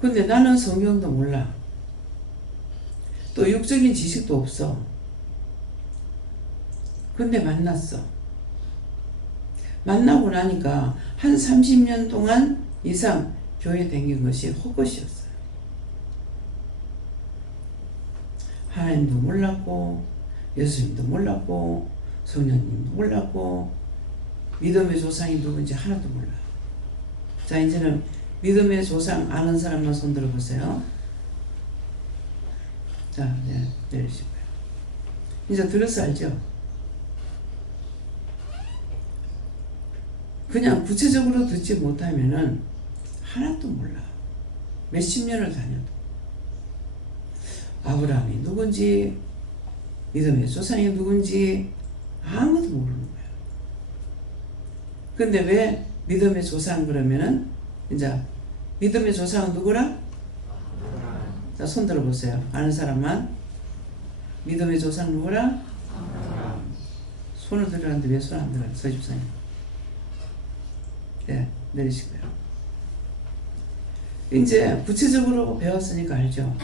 근데 나는 성경도 몰라. 또 육적인 지식도 없어. 근데 만났어. 만나고 나니까 한 30년 동안 이상 교회 다닌 것이 헛것이었어요. 하나님도 몰랐고 예수님도 몰랐고 성령님도 몰랐고 믿음의 조상이 누군지 하나도 몰라. 자, 이제는 믿음의 조상 아는 사람만 손 들어보세요. 자, 네, 내리시고요. 이제 들어서 알죠? 그냥 구체적으로 듣지 못하면은 하나도 몰라. 몇십 년을 다녀도. 아브라함이 누군지, 믿음의 조상이 누군지 아무도 모르는 거야. 근데 왜 믿음의 조상 그러면은, 이제 믿음의 조상은 누구라? 자, 손 들어보세요. 아는 사람만. 믿음의 조상 누구라? 손을 들으라는데 왜 손 안 들어요? 서집사님. 네, 내리시고요. 이제 구체적으로 배웠으니까 알죠?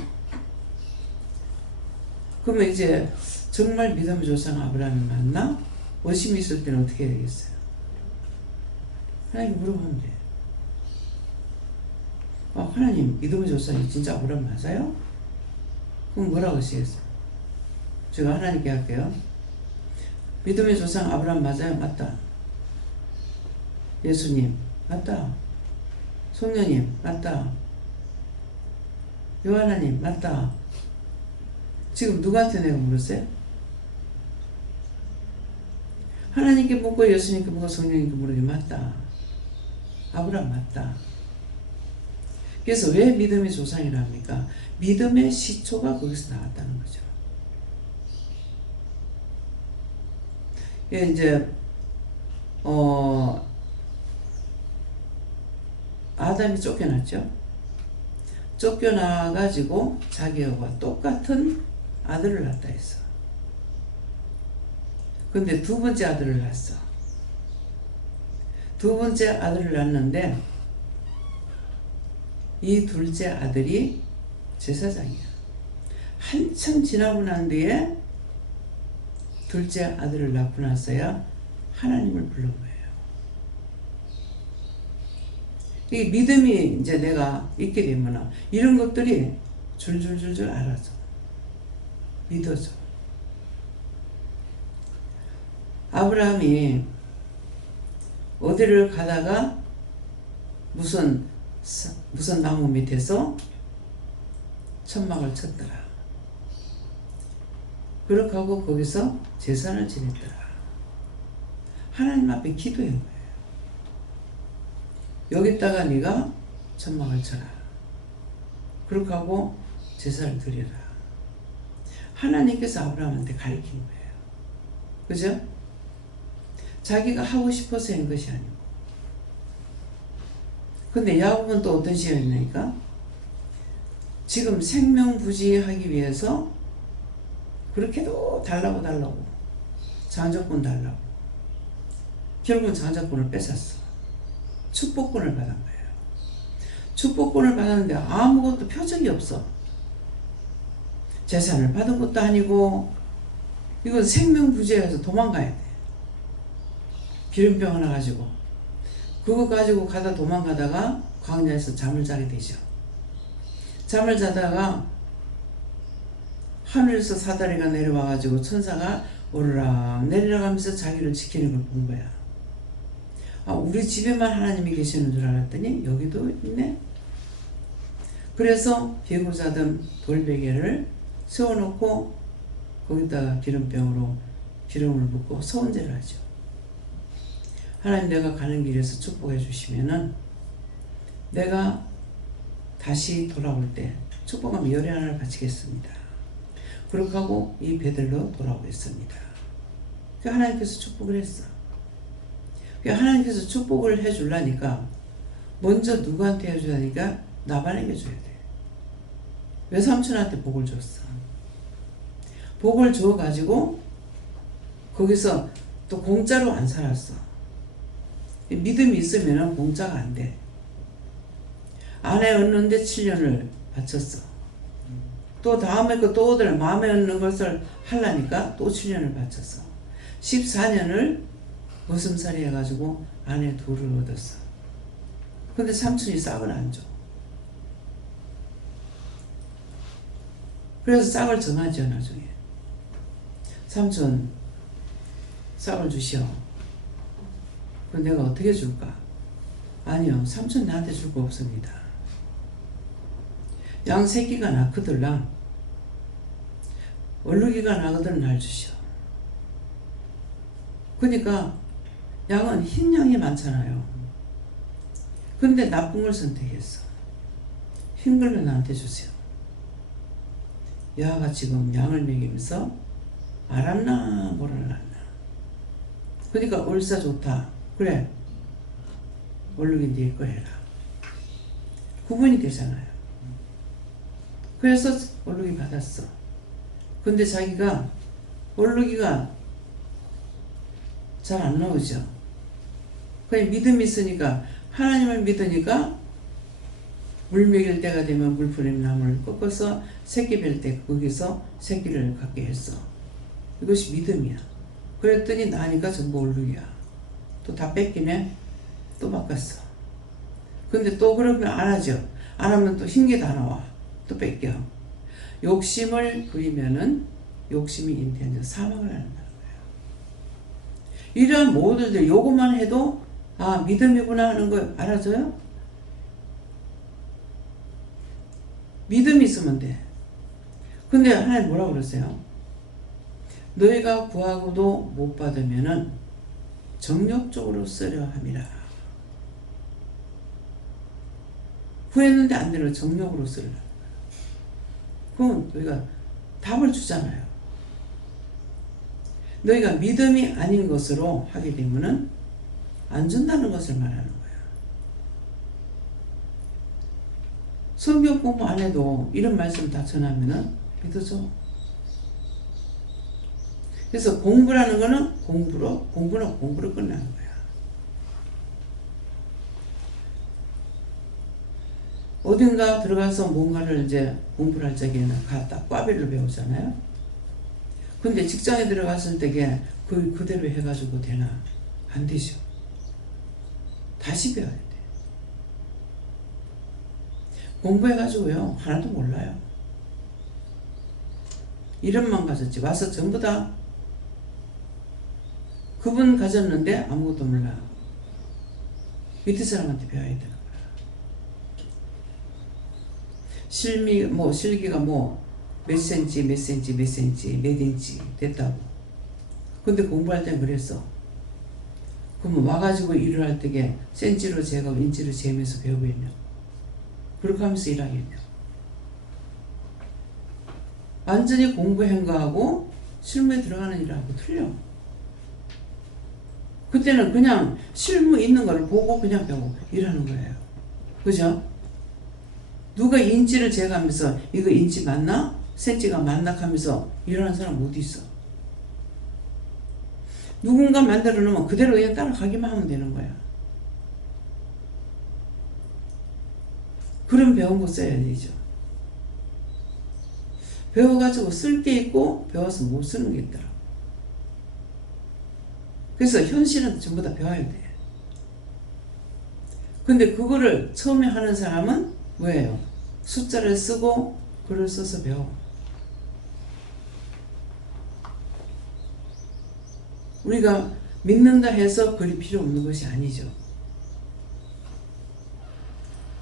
그러면 이제 정말 믿음의 조상 아브라함이 맞나? 의심이 있을 때는 어떻게 해야 되겠어요? 하나님께 물어보면 돼요. 하나님, 믿음의 조상이 진짜 아브라함 맞아요? 그럼 뭐라고 하시겠어요? 제가 하나님께 할게요. 믿음의 조상 아브라함 맞아요? 맞다. 예수님 맞다. 성령님 맞다. 요하나님 맞다. 지금 누구한테 내가 물었어요? 하나님께 묻고 예수님께 묻고 성령님께 물으니 맞다. 아브라함 맞다. 그래서 왜 믿음의 조상이라 합니까? 믿음의 시초가 거기서 나왔다는 거죠. 이제 아담이 쫓겨났죠. 쫓겨나가지고 자기와 똑같은 아들을 낳았다 했어. 근데 두 번째 아들을 낳았어. 두 번째 아들을 낳았는데 이 둘째 아들이 제사장이야. 한참 지나고 난 뒤에 둘째 아들을 낳고 나서야 하나님을 부른 거예요. 이 믿음이 이제 내가 있게 되면 이런 것들이 줄줄줄줄 알아져. 믿어져. 아브라함이 어디를 가다가 무슨 나무 밑에서 천막을 쳤더라. 그렇게 하고 거기서 제사를 지냈더라. 하나님 앞에 기도한 거예요. 여기다가 네가 천막을 쳐라. 그렇게 하고 제사를 드려라. 하나님께서 아브라함한테 가르친 거예요. 그죠? 자기가 하고 싶어서 한 것이 아니고. 근데 야곱은 또 어떤 시험이냐니까? 지금 생명부지하기 위해서 그렇게도 달라고 장자권 달라고. 결국은 장자권을 뺏었어. 축복권을 받은 거예요. 축복권을 받았는데 아무것도 표적이 없어. 재산을 받은 것도 아니고 이건 생명부지에서 도망가야 돼. 기름병 하나 가지고 그거 가지고 가다 도망가다가 광야에서 잠을 자게 되죠. 잠을 자다가 하늘에서 사다리가 내려와가지고 천사가 오르락 내리락 하면서 자기를 지키는 걸 본 거야. 우리 집에만 하나님이 계시는 줄 알았더니 여기도 있네. 그래서 배고자든 돌베개를 세워놓고 거기다가 기름병으로 기름을 붓고 서원제를 하죠. 하나님, 내가 가는 길에서 축복해 주시면은 내가 다시 돌아올 때 축복하면 열의 하나를 바치겠습니다. 그렇게 하고 이 배들로 돌아오겠습니다. 하나님께서 축복을 했어. 하나님께서 축복을 해주려니까 먼저 누구한테 해주려니까 나반에게 줘야 돼. 외삼촌한테 복을 줬어. 복을 줘가지고 거기서 또 공짜로 안 살았어. 믿음이 있으면 공짜가 안 돼. 아내 얻는데 7년을 바쳤어. 또 다음에 또 얻을 마음에 얻는 것을 하려니까 또 7년을 바쳤어. 14년을 머슴살이 해가지고 아내 둘을 얻었어. 근데 삼촌이 싹을 안 줘. 그래서 짝을 정하죠. 나중에 삼촌 짝을 주시오. 그럼 내가 어떻게 줄까? 아니요, 삼촌 나한테 줄 거 없습니다. 양 새끼가 낳거들랑 얼룩이가 나거든 날 주시오. 그러니까 양은 흰 양이 많잖아요. 근데 나쁜 걸 선택했어. 흰 걸로 나한테 주세요. 야가 지금 양을 먹이면서 알았나 모르나. 그러니까 얼싸 좋다. 그래, 얼룩이 네 거 해라. 구분이 되잖아요. 그래서 얼룩이 받았어. 근데 자기가 얼룩이가 잘 안 나오죠. 그냥 믿음이 있으니까, 하나님을 믿으니까 물 먹일 때가 되면 물 뿌린 나무를 꺾어서 새끼 뵐 때 거기서 새끼를 갖게 했어. 이것이 믿음이야. 그랬더니 나니까 전부 얼룩이야. 또 다 뺏기네. 또 바꿨어. 근데 또 그러면 안 하죠. 안 하면 또 흰 게 다 나와. 또 뺏겨. 욕심을 부리면은 욕심이 인태하는 사망을 한다는 거예요. 이런 모두들 요것만 해도 아, 믿음이구나 하는 거 알아줘요? 믿음이 있으면 돼. 근데 하나님 뭐라고 그러세요? 너희가 구하고도 못 받으면은 정욕적으로 쓰려 함이라. 구했는데 안 되면 정욕으로 쓰려. 그럼 너희가 답을 주잖아요. 너희가 믿음이 아닌 것으로 하게 되면은 안 준다는 것을 말하는 거야. 성경 공부 안 해도 이런 말씀 다 전하면은 믿어줘. 그래서 공부라는 거는 공부로 끝나는 거야. 어딘가 들어가서 뭔가를 이제 공부를 할 적에는 갔다 꽈배를 배우잖아요. 근데 직장에 들어갔을 때게 그대로 해가지고 되나? 안 되죠. 다시 배워야 돼. 공부해가지고요, 하나도 몰라요. 이름만 가졌지. 와서 전부 다 그분 가졌는데 아무것도 몰라. 밑에 사람한테 배워야 되는 거야. 실기가 몇 센치, 몇 센치, 몇 센치, 몇 인치 됐다고. 근데 공부할 땐 그랬어. 그러면 와가지고 일을 할 때게 센치로 재고 인치로 재면서 배우겠냐. 그렇게 하면서 일하겠냐. 완전히 공부한 거하고 실무에 들어가는 일하고 틀려. 그때는 그냥 실무 있는 걸 보고 그냥 배우고 일하는 거예요. 그죠? 누가 인치를 재가면서 이거 인치 맞나? 센치가 맞나? 하면서 일하는 사람 어디 있어? 누군가 만들어 놓으면 그대로 그냥 따라가기만 하면 되는 거야. 그럼 배운 거 써야 되죠. 배워가지고 쓸 게 있고 배워서 못 쓰는 게 있더라고. 그래서 현실은 전부 다 배워야 돼. 근데 그거를 처음에 하는 사람은 뭐예요? 숫자를 쓰고 글을 써서 배워. 우리가 믿는다 해서 글이 필요 없는 것이 아니죠.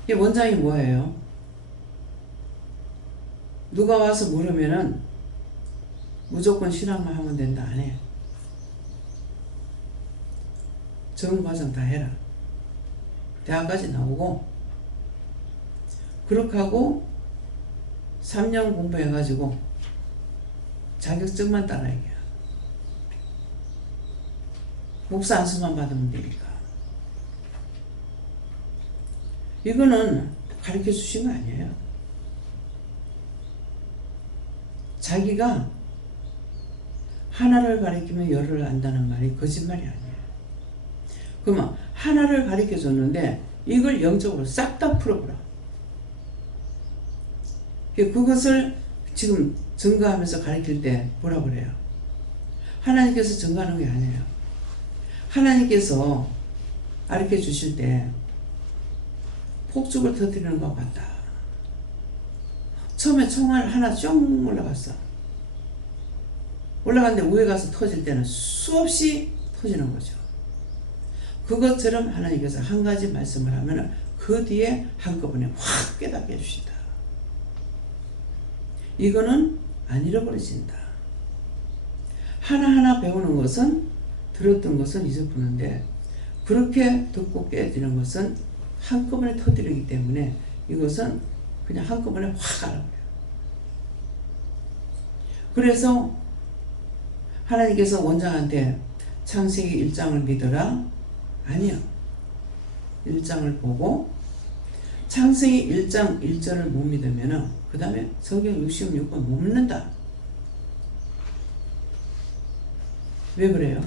이 원장이 뭐예요? 누가 와서 물으면은 무조건 신앙만 하면 된다 안 해. 적응 과정 다 해라. 대학까지 나오고 그렇게 하고 3년 공부해가지고 자격증만 따라 얘기야. 목사 안수만 받으면 되니까. 이거는 가르쳐 주신 거 아니에요. 자기가 하나를 가르치면 열을 안다는 말이 거짓말이 아니에요. 그러면 하나를 가르쳐 줬는데 이걸 영적으로 싹 다 풀어보라. 그것을 지금 증거하면서 가르칠 때 뭐라 그래요? 하나님께서 증거하는 게 아니에요. 하나님께서 가르쳐 주실 때 폭죽을 터뜨리는 것 같다. 처음에 총알 하나 쭉 올라갔어. 올라갔는데 위에 가서 터질 때는 수없이 터지는 거죠. 그것처럼 하나님께서 한 가지 말씀을 하면 그 뒤에 한꺼번에 확 깨닫게 해주신다. 이거는 안 잃어버려진다. 하나하나 배우는 것은 들었던 것은 잊어버리는데 그렇게 듣고 깨지는 것은 한꺼번에 터뜨리기 때문에 이것은 그냥 한꺼번에 확 알아버려요. 그래서 하나님께서 원장한테 창세기 1장을 믿어라? 아니요. 1장을 보고 창세기 1장 1절을 못 믿으면 그 다음에 성경 66권 못 믿는다. 왜 그래요?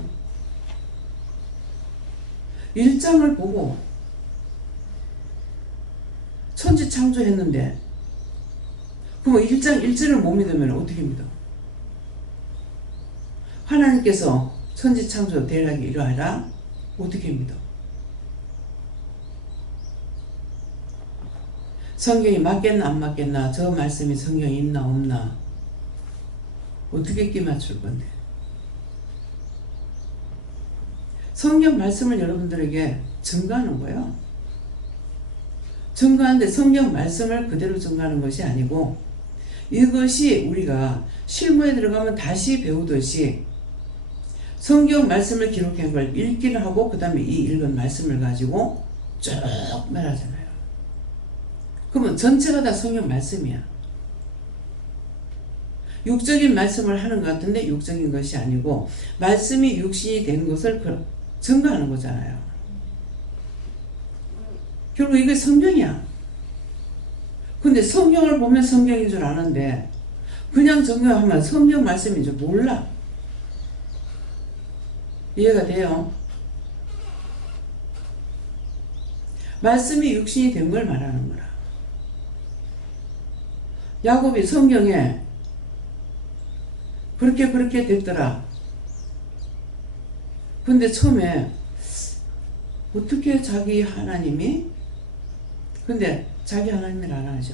1장을 보고 천지 창조했는데 그럼 1장 1절을 못 믿으면 어떻게 믿어? 하나님께서 천지 창조 대략이 이러하라? 어떻게 믿어? 성경이 맞겠나 안 맞겠나? 저 말씀이 성경에 있나 없나? 어떻게 끼 맞출 건데? 성경 말씀을 여러분들에게 증거하는 거예요. 증거하는데 성경 말씀을 그대로 증거하는 것이 아니고 이것이 우리가 실무에 들어가면 다시 배우듯이 성경 말씀을 기록한 걸 읽기를 하고 그 다음에 이 읽은 말씀을 가지고 쭉 말하잖아요. 그러면 전체가 다 성경 말씀이야. 육적인 말씀을 하는 것 같은데 육적인 것이 아니고 말씀이 육신이 된 것을 증거하는 거잖아요. 결국 이게 성경이야. 근데 성경을 보면 성경인 줄 아는데 그냥 증거하면 성경 말씀인 줄 몰라. 이해가 돼요? 말씀이 육신이 된 걸 말하는 거라. 야곱이 성경에 그렇게 됐더라. 근데 처음에 어떻게 자기 하나님이 근데 자기 하나님을 안 하죠.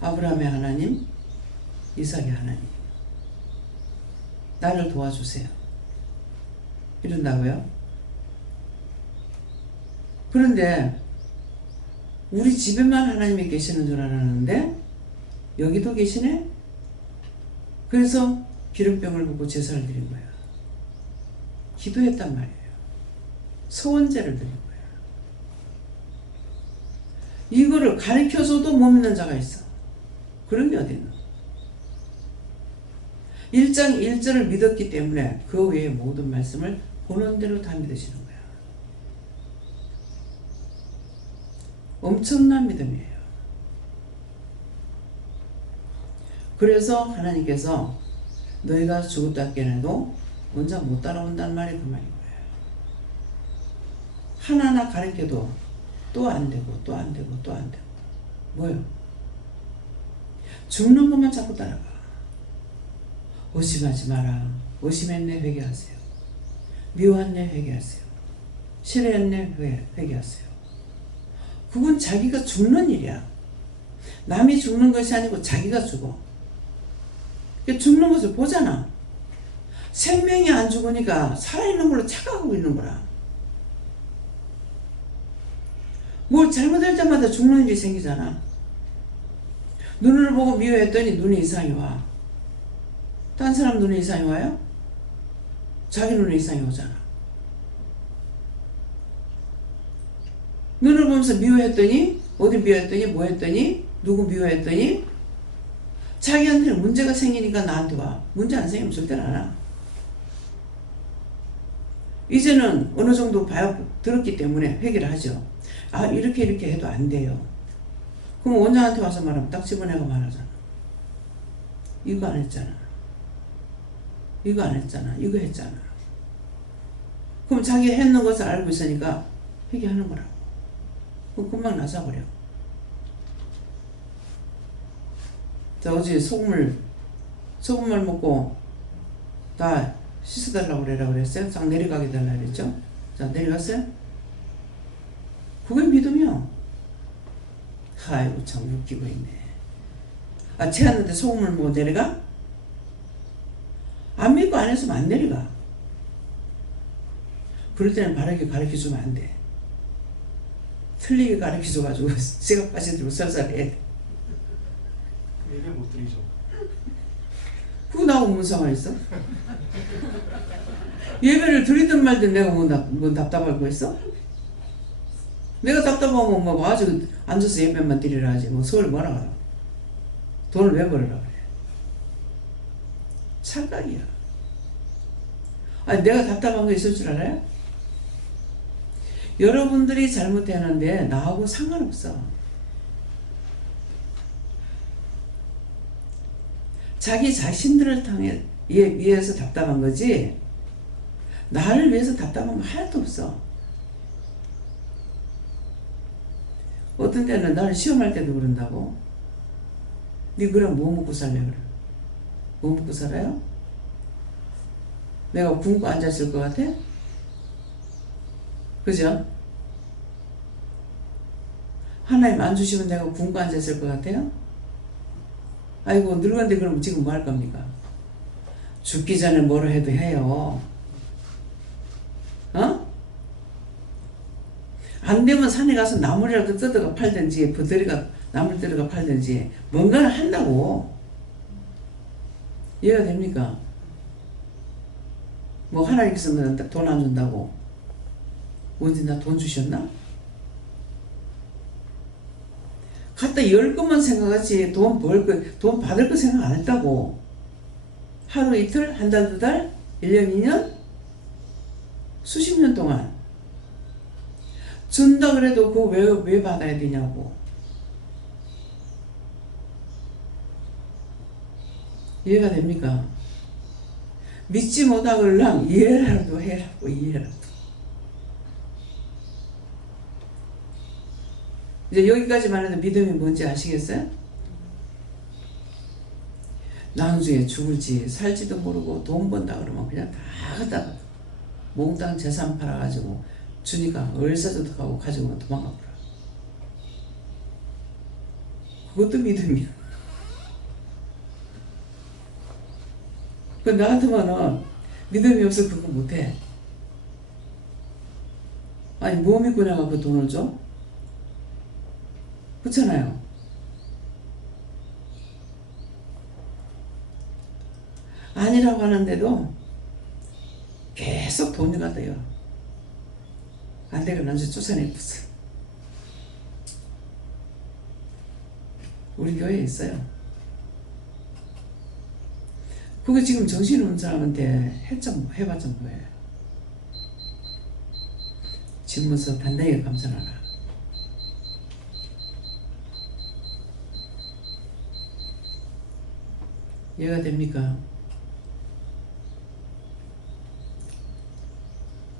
아브라함의 하나님, 이삭의 하나님. 나를 도와주세요. 이런다고요? 그런데 우리 집에만 하나님이 계시는 줄 알았는데 여기도 계시네? 그래서 기름병을 붓고 제사를 드린 거야. 기도했단 말이에요. 소원제를 드린 거야. 이거를 가르쳐줘도 못 믿는 자가 있어. 그런 게 어디 있나? 1장 1절을 믿었기 때문에 그 외의 모든 말씀을 보는 대로 다 믿으시는 거야. 엄청난 믿음이에요. 그래서 하나님께서 너희가 죽었다 깨어나도 원장 못 따라온다는 말이 그 말인 거예요. 하나하나 가르쳐도 또 안 되고 또 안 되고 또 안 되고 뭐요? 죽는 것만 자꾸 따라가. 의심하지 마라. 의심했네 회개하세요. 미워했네 회개하세요. 싫어했네 회개하세요. 그건 자기가 죽는 일이야. 남이 죽는 것이 아니고 자기가 죽어. 죽는 것을 보잖아. 생명이 안 죽으니까 살아있는 걸로 착각하고 있는 거라. 뭘 잘못할 때마다 죽는 일이 생기잖아. 눈을 보고 미워했더니 눈에 이상이 와. 딴 사람 눈에 이상이 와요? 자기 눈에 이상이 오잖아. 눈을 보면서 미워했더니 어디 미워했더니 뭐 했더니 누구 미워했더니 자기한테는 문제가 생기니까 나한테 와. 문제 안 생기면 절대로 안 와. 이제는 어느 정도 들었기 때문에 회개를 하죠. 아 이렇게 해도 안 돼요. 그럼 원장한테 와서 말하면 딱 집어내고 말하잖아. 이거 안 했잖아. 이거 안 했잖아. 이거 했잖아. 그럼 자기가 했는 것을 알고 있으니까 회개하는 거라고. 그럼 금방 나서버려. 자 어제 소금을 먹고 다 씻어달라고 그랬어요? 싹 내려가게 달라고 그랬죠? 자 내려갔어요? 그게 믿음이요. 아이고 참 웃기고 있네. 아, 채웠는데 소금을 못 내려가? 안 믿고 안 했으면 안 내려가. 그럴 때는 바르게 가르쳐주면 안 돼. 틀리게 가르쳐줘가지고 제가 빠져들고 썰썰해. 예배 못 드리죠. 그거 나하고 무슨 상관있어? 예배를 드리든 말든 내가 뭔 답답할 거 있어? 내가 답답하면 뭐 아주 앉아서 예배만 드리라 하지. 뭐 서울 뭐라 그래. 돈을 왜 벌으라 그래. 착각이야. 아니 내가 답답한 거 있을 줄 알아요? 여러분들이 잘못했는데 나하고 상관없어. 자기 자신들을 위해서 답답한 거지 나를 위해서 답답한 거 하나도 없어. 어떤 때는 나를 시험할 때도 그런다고. 니 그럼 뭐 먹고 살래 그래? 뭐 먹고 살아요? 내가 굶고 앉았을 것 같아? 그죠? 하나님 안 주시면 내가 굶고 앉았을 것 같아요? 아이고 늙었는데 그럼 지금 뭐 할 겁니까? 죽기 전에 뭐로 해도 해요. 어? 안 되면 산에 가서 나물이라도 뜯어가 팔든지 부드리가 나물 뜯어가 팔든지 뭔가를 한다고. 이해가 됩니까? 뭐 하나님께서 돈 안 준다고 언제 나 돈 주셨나? 갖다 열 것만 생각하지 돈 벌 거, 돈 받을 거 생각 안 했다고. 하루 이틀, 한 달, 두 달, 1년, 2년, 수십 년 동안 준다 그래도 그거 왜 받아야 되냐고. 이해가 됩니까? 믿지 못하걸랑 이해라도 해라고. 이해라도. 이제 여기까지만 해도 믿음이 뭔지 아시겠어요? 나중에 죽을지 살지도 모르고 돈 번다 그러면 그냥 다 갖다가 몽땅 재산 팔아가지고 주니까 얼싸저득하고 가지고 도망가버려. 그것도 믿음이야. 나 같으면은 믿음이 없어 그거 못해. 아니 뭐 믿고 내가 그 돈을 줘? 그렇잖아요. 아니라고 하는데도 계속 돈이 가대요. 안 되고 난저 쫓아내었어. 우리 교회에 있어요. 그거 지금 정신없는 사람한테 해봤자 뭐해. 집문서 단단히 감사하라. 이해가 됩니까?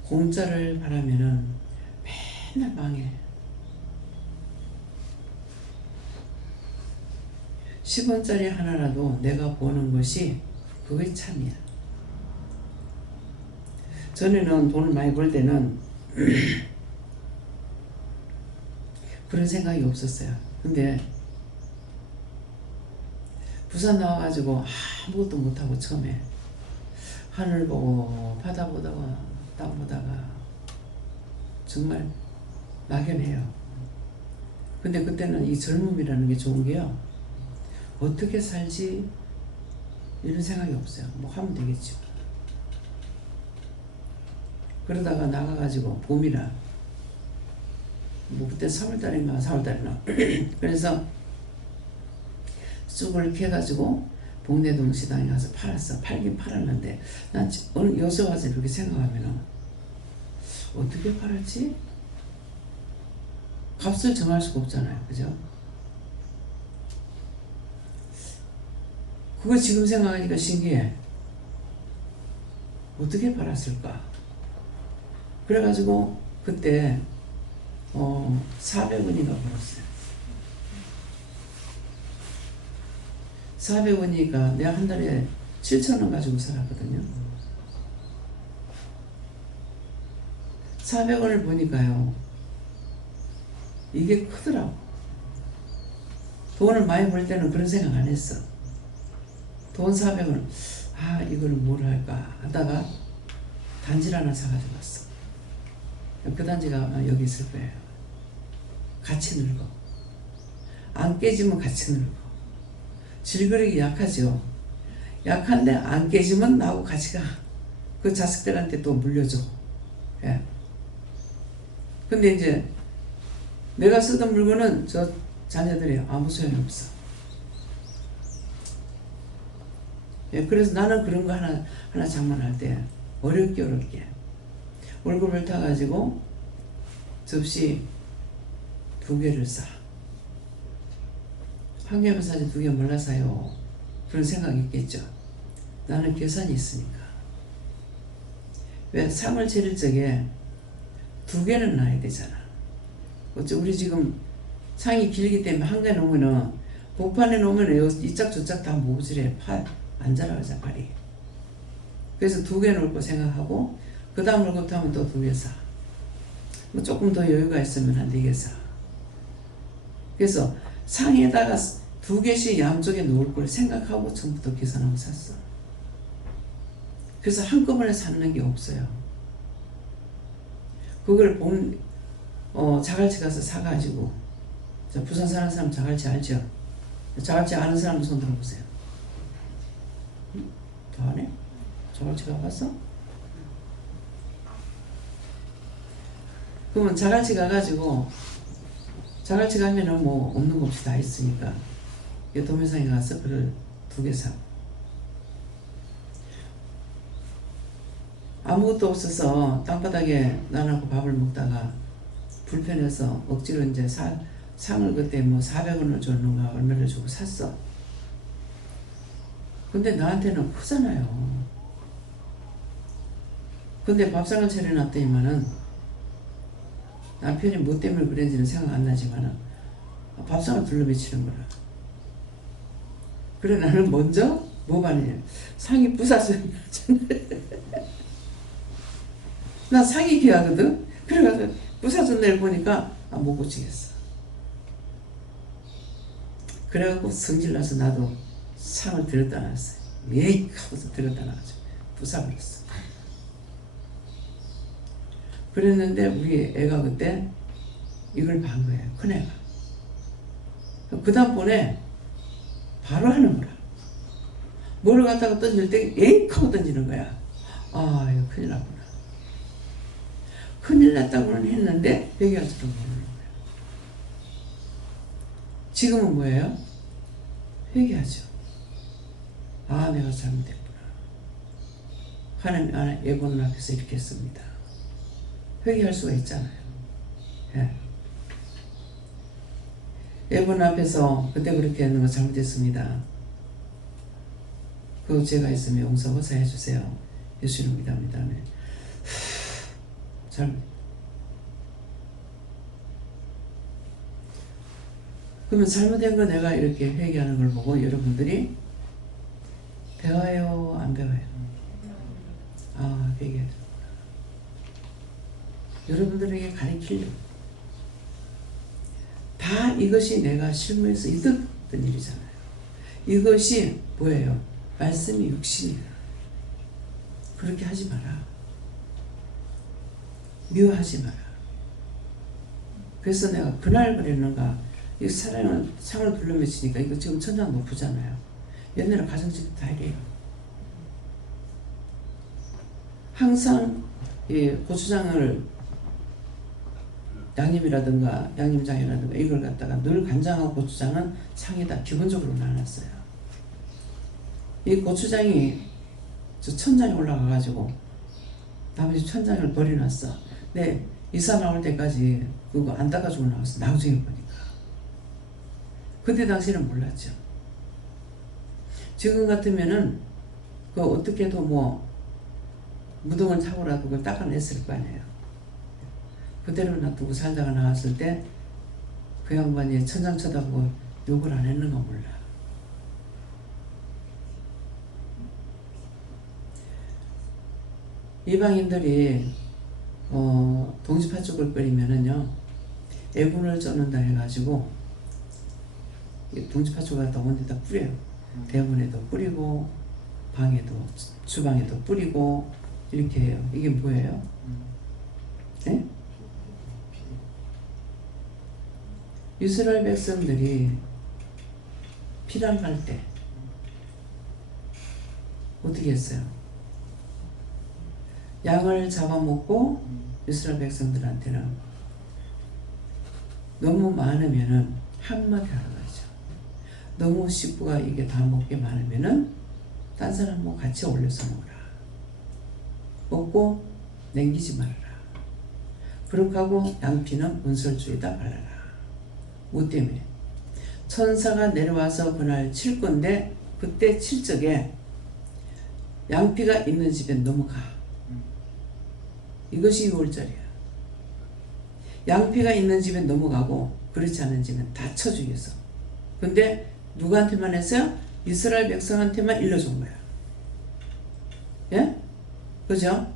공짜를 바라면은 맨날 망해. 10원짜리 하나라도 내가 버는 것이 그게 참이야. 전에는 돈을 많이 벌 때는 그런 생각이 없었어요. 근데 부산 나와가지고 아무것도 못하고 처음에 하늘 보고 바다 보다가 땅 보다가 정말 막연해요. 근데 그때는 이 젊음이라는 게 좋은 게요. 어떻게 살지 이런 생각이 없어요. 뭐 하면 되겠죠. 그러다가 나가가지고 봄이라 뭐 그때 3월달인가 4월달이나 그래서 쑥을 캐가지고 봉내동 시장에 가서 팔았어. 팔긴 팔았는데 난 오늘 요새 와서 이렇게 생각하면은 어떻게 팔았지? 값을 정할 수가 없잖아요. 그죠? 그거 지금 생각하니까 신기해. 어떻게 팔았을까? 그래가지고 그때 400원인가 벌었어요. 400원이니까 내가 한 달에 7,000원 가지고 살았거든요. 400원을 보니까요. 이게 크더라고. 돈을 많이 벌 때는 그런 생각 안 했어. 돈 400원, 이거를 뭘 할까 하다가 단지를 하나 사가지고 왔어. 그 단지가 아마 여기 있을 거예요. 같이 늙어. 안 깨지면 같이 늙어. 질그릇이 약하죠. 약한데 안 깨지면 나하고 같이 가. 그 자식들한테 또 물려줘. 예. 근데 이제 내가 쓰던 물건은 저 자녀들이 아무 소용이 없어. 예, 그래서 나는 그런 거 하나 장만할 때 어렵게 월급을 타가지고 접시 2개를 사. 한 개만 사지 2개 몰라 사요. 그런 생각이 있겠죠. 나는 계산이 있으니까. 왜 상을 차릴 적에 2개는 놔야 되잖아. 어째 우리 지금 상이 길기 때문에 한 개 놓으면은 복판에 놓으면 이짝 저짝 다 모질해. 안 자라가자 발이. 그래서 2개 놓을 거 생각하고 그 다음 월급 타면 또 2개 사. 뭐 조금 더 여유가 있으면 한 4개 사. 그래서 상에다가 2개씩 양쪽에 놓을 걸 생각하고 처음부터 계산하고 샀어. 그래서 한꺼번에 사는 게 없어요. 그걸 자갈치 가서 사가지고, 자, 부산 사는 사람 자갈치 알죠? 자갈치 아는 사람도 손 들어보세요. 다 아네? 자갈치 가봤어? 그러면 자갈치 가가지고, 자갈치 가면은 뭐 없는 거 없이 다 있으니까 도매상에 가서 그걸 2개 사. 아무것도 없어서 땅바닥에 나하고 밥을 먹다가 불편해서 억지로 이제 상을 그때 뭐 400원을 줬는가 얼마를 주고 샀어. 근데 나한테는 크잖아요. 근데 밥상을 차려놨더니만은 남편이 뭐 때문에 그랬는지는 생각 안 나지만은 밥상을 둘러비치는 거라. 그래 나는 먼저 뭐 봤냐, 상이 부사져. 나 상이 귀하거든. 그래가지고 부사준 데를 보니까 못 고치겠어. 그래갖고 성질나서 나도 상을 들었다 놨어요. 에이 하고서 들었다 놔가지고 부사버렸어. 그랬는데 우리 애가 그때 이걸 반 거예요. 큰애가. 그 다음번에 바로 하는 거라. 뭐를 갖다가 던질 때 에이 하고 던지는 거야. 이거 큰일 났구나. 큰일 났다고는 했는데 얘기할 줄은 모르는 거야. 지금은 뭐예요? 회개하죠. 내가 잘못했구나. 하나님 예고는 앞에서 이렇게 했습니다. 회개할 수가 있잖아요. 예. 예고는 앞에서 그때 그렇게 하는 거 잘못했습니다. 그 죄가 있으면 용서하사 해주세요. 예수님 믿합니다. 그러면 잘못된 거 내가 이렇게 회개하는 걸 보고 여러분들이 배워요? 안 배워요? 회개해야 되는구나. 여러분들에게 가르치려고. 다 이것이 내가 실무에서 있었던 일이잖아요. 이것이 뭐예요? 말씀이 육신이야. 그렇게 하지 마라. 미워하지 마라. 그래서 내가 그날 그랬는가, 이 사랑을 상을 둘러매치니까 이거 지금 천장 높으잖아요. 옛날에 가정집 다 이래요. 항상 이 고추장을 양념이라든가 양념장이라든가 이걸 갖다가 늘 간장하고 고추장은 상에다 기본적으로 놔놨어요. 이 고추장이 저 천장에 올라가가지고 나머지 천장을 버려놨어. 근데 이사 나올 때까지 그거 안 닦아주고 나왔어. 나중에 보니까. 그때 당시는 몰랐죠. 지금 같으면은 그 어떻게도 뭐 무덤을 타고라도 그걸 닦아냈을 거 아니에요. 그대로 놔두고 살다가 나왔을 때 그 양반이 천장 쳐다보고 욕을 안 했는가 몰라. 이방인들이 동지팥죽을 끓이면은요 애분을 쪄는다 해가지고 동지파초가 갖다 온 데다 뿌려요. 대문에도 뿌리고 방에도 주방에도 뿌리고 이렇게 해요. 이게 뭐예요? 네? 이스라엘 백성들이 피난 갈 때 어떻게 했어요? 양을 잡아먹고 이스라엘 백성들한테는 너무 많으면은 한마디 하는 거죠. 너무 식구가 이게 다 먹게 많으면은 딴 사람 뭐 같이 올려서 먹어라. 먹고 남기지 말아라. 그렇게 하고 양피는 문설주에다 발라라. 뭐 때문에? 천사가 내려와서 그날 칠 건데 그때 칠 적에 양피가 있는 집에 넘어가. 이것이 6월절이야. 양피가 있는 집에 넘어가고 그렇지 않은 집은 다 쳐 죽였어. 근데 누구한테만 했어요? 이스라엘 백성한테만 일러준 거야. 예? 그죠?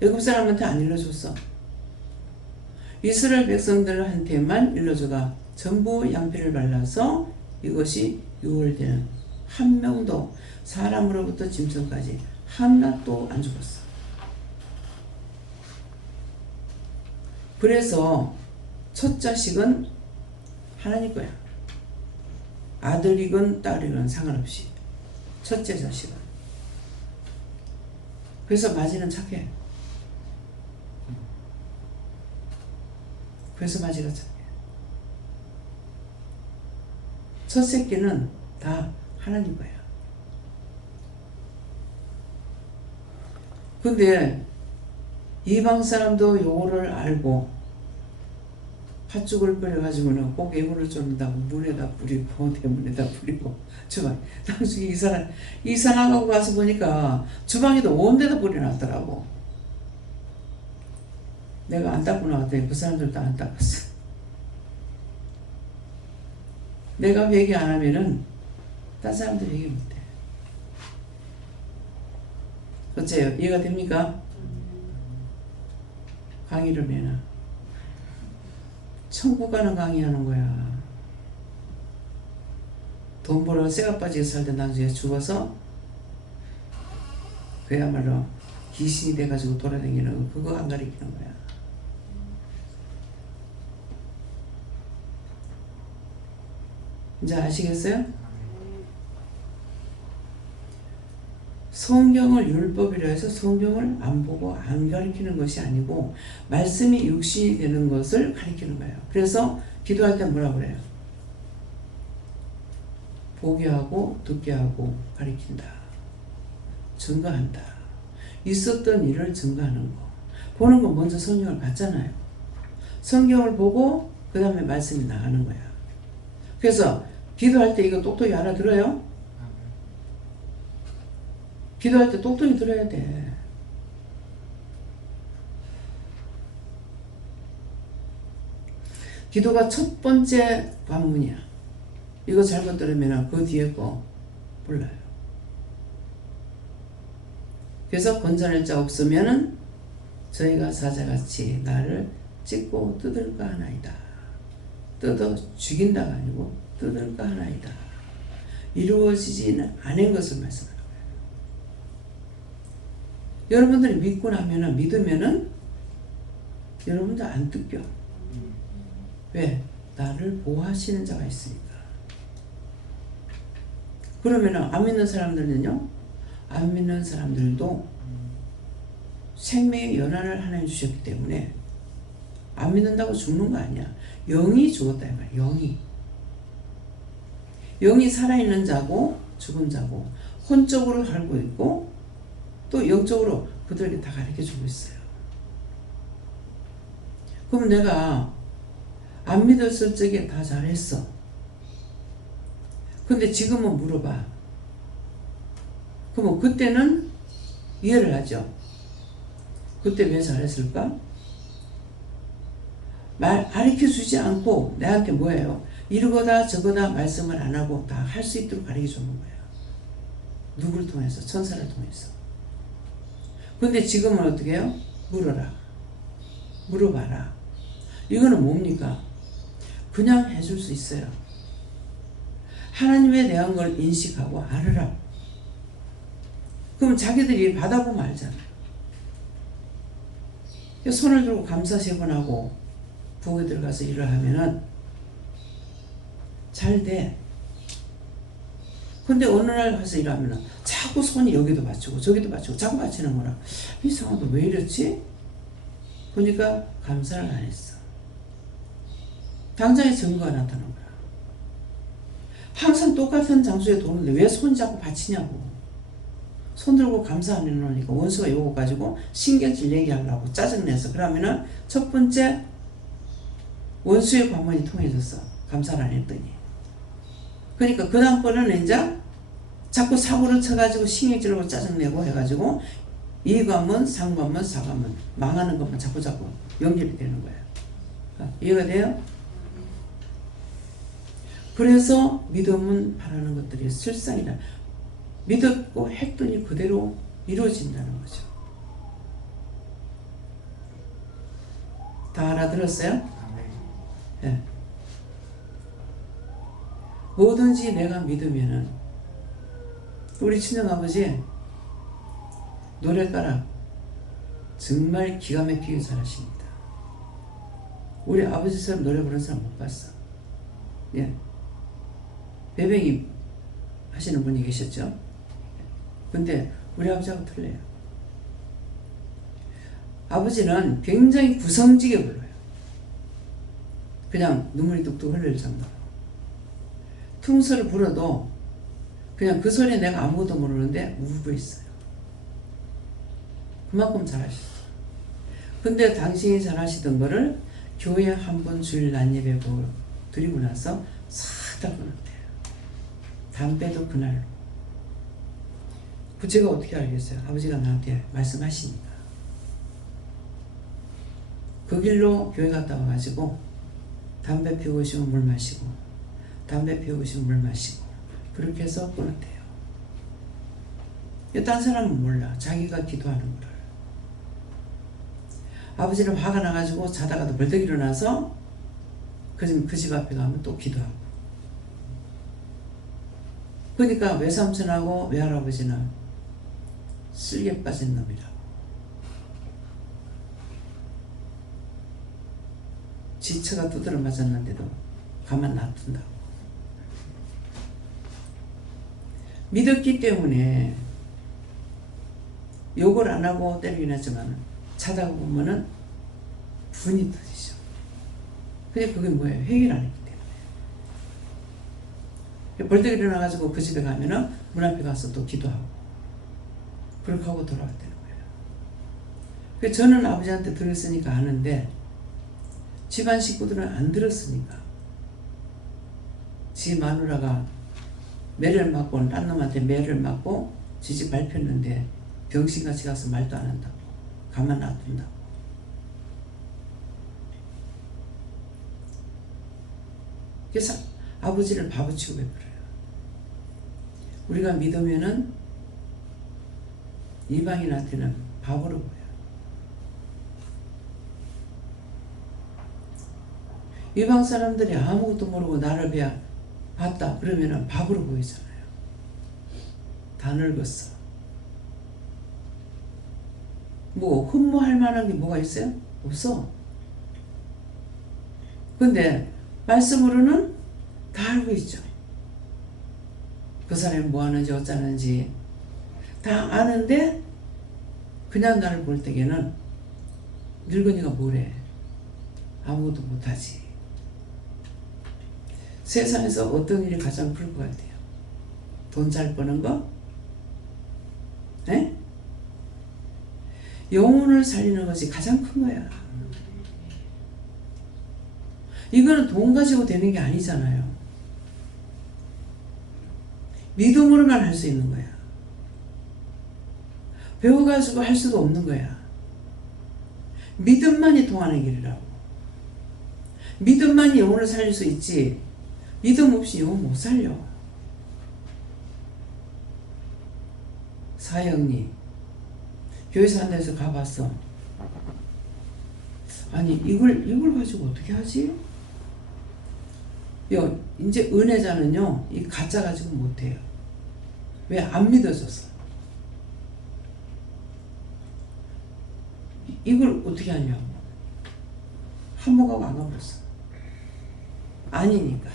애굽 사람한테 안 일러줬어. 이스라엘 백성들한테만 일러줘가 전부 양피를 발라서 이것이 6월 되는 한 명도 사람으로부터 짐승까지 하나도 안 죽었어. 그래서 첫 자식은 하나님 거야. 아들이건 딸이건 상관없이 첫째 자식은. 그래서 마지는 착해. 그래서 마지가 착해. 첫 새끼는 다 하나님 거야. 근데 이방 사람도 요거를 알고 팥죽을 끓여가지고는 꼭 애물을 쫓는다고 문에다 뿌리고 대문에다 뿌리고 주방 나중에 이사 나가고 가서 보니까 주방에도 온 데다 뿌려놨더라고. 내가 안 닦고 나왔더니 그 사람들도 안 닦았어. 내가 회개 안 하면은 딴 사람들 회개 못해. 어째요? 이해가 됩니까? 강의를 매나 천국 가는 강의하는 거야. 돈 벌어 쇠가 빠지게 살다 나중에 죽어서 그야말로 귀신이 돼가지고 돌아다니는 그거 안 가리키는 거야. 이제 아시겠어요? 성경을 율법이라 해서 성경을 안 보고 안 가르치는 것이 아니고 말씀이 육신이 되는 것을 가르치는 거예요. 그래서 기도할 때 뭐라 그래요? 보게 하고 듣게 하고 가르친다. 증거한다. 있었던 일을 증거하는 거. 보는 건 먼저 성경을 봤잖아요. 성경을 보고 그 다음에 말씀이 나가는 거야. 그래서 기도할 때 이거 똑똑히 알아들어요? 기도할 때 똑똑히 들어야 돼. 기도가 첫 번째 관문이야. 이거 잘못 들으면 그 뒤에 거 몰라요. 그래서 건져낼 자 없으면은 저희가 사자같이 나를 찢고 뜯을까 하나이다. 뜯어 죽인다가 아니고 뜯을까 하나이다. 이루어지지는 않은 것을 말씀합니다. 여러분들이 믿고 나면은 믿으면은 여러분들 안 뜯겨. 왜? 나를 보호하시는 자가 있으니까. 그러면은 안 믿는 사람들은요, 안 믿는 사람들도 생명의 연한을 하나님 주셨기 때문에 안 믿는다고 죽는 거 아니야. 영이 죽었다 이 말이야. 영이 살아있는 자고 죽은 자고 혼적으로 살고 있고 또 영적으로 그들에게 다 가르쳐주고 있어요. 그럼 내가 안 믿었을 적에 다 잘했어. 근데 지금은 물어봐. 그럼 그때는 이해를 하죠. 그때 왜 잘했을까? 가르쳐주지 않고 내한테 뭐예요? 이러거다 저거다 말씀을 안 하고 다 할 수 있도록 가르쳐주는 거예요. 누구를 통해서? 천사를 통해서. 근데 지금은 어떻게 해요? 물어라. 물어봐라. 이거는 뭡니까? 그냥 해줄 수 있어요. 하나님에 대한 걸 인식하고 알으라. 그럼 자기들이 받아보면 알잖아. 손을 들고 감사 3번 하고 부엌에 들어가서 일을 하면은 잘 돼. 근데 어느 날 가서 일하면은 자꾸 손이 여기도 받치고 저기도 받치고 자꾸 받치는 거라. 이상하다, 왜 이랬지? 보니까 감사를 안 했어. 당장의 증거가 나타난 거야. 항상 똑같은 장소에 도는데 왜 손이 자꾸 받치냐고. 손 들고 감사 안 해놓으니까 원수가 요거 가지고 신경질 얘기하려고 짜증내서. 그러면은 첫 번째 원수의 관문이 통해졌어. 감사를 안 했더니. 그러니까 그 다음번에는 이제 자꾸 사고를 쳐가지고 신경질하고 짜증내고 해가지고 이 관문, 상관문, 사관문 망하는 것만 자꾸 연결이 되는 거예요. 이해가 돼요? 그래서 믿음은 바라는 것들이 실상이다. 믿었고 했더니 그대로 이루어진다는 거죠. 다 알아들었어요? 네. 뭐든지 내가 믿으면은 우리 친정아버지 노래가락 정말 기가 막히게 잘하십니다. 우리 아버지처럼 노래 부르는 사람 못 봤어. 예. 배뱅이 하시는 분이 계셨죠? 근데 우리 아버지하고 틀려요. 아버지는 굉장히 구성지게 불러요. 그냥 눈물이 뚝뚝 흘릴 정도로. 퉁소를 불어도 그냥 그 소리에 내가 아무것도 모르는데 울고 있어요. 그만큼 잘하셨어요. 근데 당신이 잘하시던 거를 교회 한 번 주일 낮예배 드리고 나서 싹 다 끊었대요. 담배도 그날로. 그 제가 어떻게 알겠어요? 아버지가 나한테 말씀하시니까. 그 길로 교회 갔다 와가지고 담배 피우고 싶으면 물 마시고 담배 피우고 싶으면 물 마시고 그렇게 해서 끊었대요. 딴 사람은 몰라. 자기가 기도하는 거를. 아버지는 화가 나가지고 자다가도 벌떡 일어나서 그 집 앞에 가면 또 기도하고. 그러니까 외삼촌하고 외할아버지는 쓸개 빠진 놈이라고. 지처가 두드려 맞았는데도 가만 놔둔다고. 믿었기 때문에 욕을 안 하고 때리긴 하지만 자다가 보면은 분이 터지죠. 근데 그게 뭐예요? 회개를 안 했기 때문에. 벌떡 일어나가지고 그 집에 가면은 문 앞에 가서 또 기도하고 그렇게 하고 돌아왔다는 거예요. 그래서 저는 아버지한테 들었으니까 아는데 집안 식구들은 안 들었으니까. 지 마누라가 매를 맞고 딴 놈한테 매를 맞고 지지 밟혔는데 병신같이 가서 말도 안 한다고. 가만 놔둔다고. 그래서 아버지를 바보 취급해 버려요. 우리가 믿으면은 이방인한테는 바보로 보여요. 이방 사람들이 아무것도 모르고 나를 봤다 그러면은 바보로 보이잖아요. 다 늙었어. 뭐 흠모할 만한 게 뭐가 있어요? 없어. 근데 말씀으로는 다 알고 있죠. 그 사람이 뭐 하는지 어쩌는지 다 아는데 그냥 나를 볼 때에는 늙은이가 뭐래. 아무것도 못하지. 세상에서 어떤 일이 가장 클 것 같아요? 돈 잘 버는 거? 에? 영혼을 살리는 것이 가장 큰 거야. 이거는 돈 가지고 되는 게 아니잖아요. 믿음으로만 할 수 있는 거야. 배워가지고 할 수도 없는 거야. 믿음만이 통하는 길이라고. 믿음만이 영혼을 살릴 수 있지 믿음 없이 영혼 못 살려. 사형리 교회에서 한 데서 가봤어. 아니 이걸 가지고 어떻게 하지? 이제 은혜자는요, 이 가짜 가지고 못해요. 왜? 안 믿어져서. 이걸 어떻게 하냐고. 한모가고 안 가버렸어. 아니니까.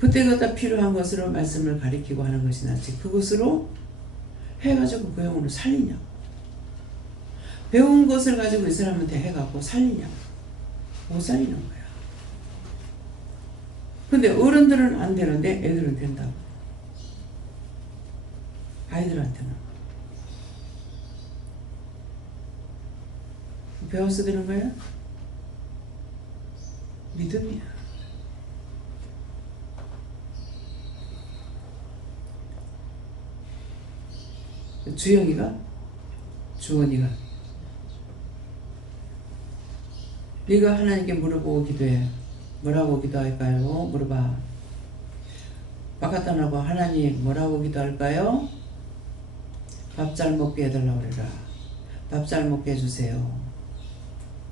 그때그때 필요한 것으로 말씀을 가리키고 하는 것이 낫지. 그것으로 해가지고 그 영혼을 살리냐고. 배운 것을 가지고 이 사람한테 해갖고 살리냐고. 못 살리는 거야. 근데 어른들은 안 되는데 애들은 된다고. 아이들한테는. 배워서 되는 거야? 믿음이야. 주영이가? 주원이가? 네가 하나님께 물어보고 기도해. 뭐라고 기도할까요? 물어봐. 바깥단하고 하나님 뭐라고 기도할까요? 밥 잘 먹게 해달라고 그래라. 밥 잘 먹게 해주세요.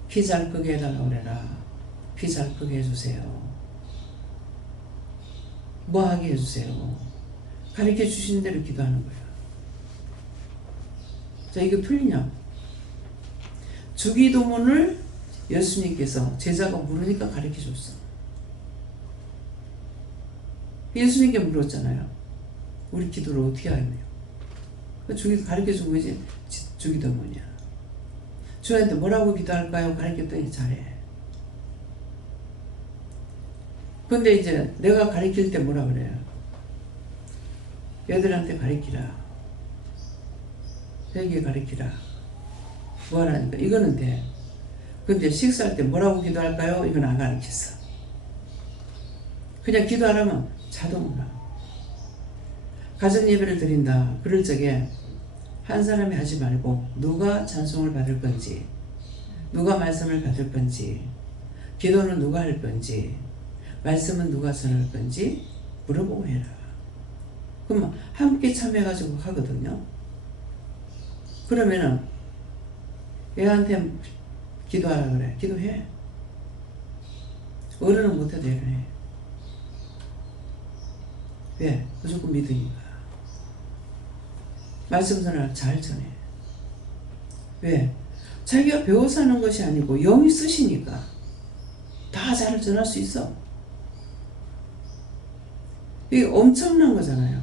키 잘 크게 해달라고 그래라. 키 잘 크게 해주세요. 뭐 하게 해주세요. 가르쳐 주신 대로 기도하는 거야. 자, 이거 틀리냐고. 주기도문을 예수님께서 제자가 물으니까 가르쳐 줬어. 예수님께 물었잖아요. 우리 기도를 어떻게 하냐며. 주기도 가르쳐 준 거지. 주기도문이야. 주한테 뭐라고 기도할까요? 가르쳤더니 잘해. 근데 이제 내가 가르칠 때 뭐라 그래요? 애들한테 가르치라. 회개 가르치라. 뭐 하라니까. 이거는 돼. 근데 식사할 때 뭐라고 기도할까요? 이건 안 가르쳤어. 그냥 기도하라면 자동으로. 가정 예배를 드린다. 그럴 적에 한 사람이 하지 말고 누가 찬송을 받을 건지, 누가 말씀을 받을 건지, 기도는 누가 할 건지, 말씀은 누가 전할 건지 물어보고 해라. 그러면 함께 참여해가지고 하거든요. 그러면은 애한테 기도하라 그래. 기도해. 어른은 못해도 애는 해. 왜? 무조건 믿으니까. 말씀 전할 잘 전해. 왜? 자기가 배워서 하는 것이 아니고 영이 쓰시니까 다 잘 전할 수 있어. 이게 엄청난 거잖아요.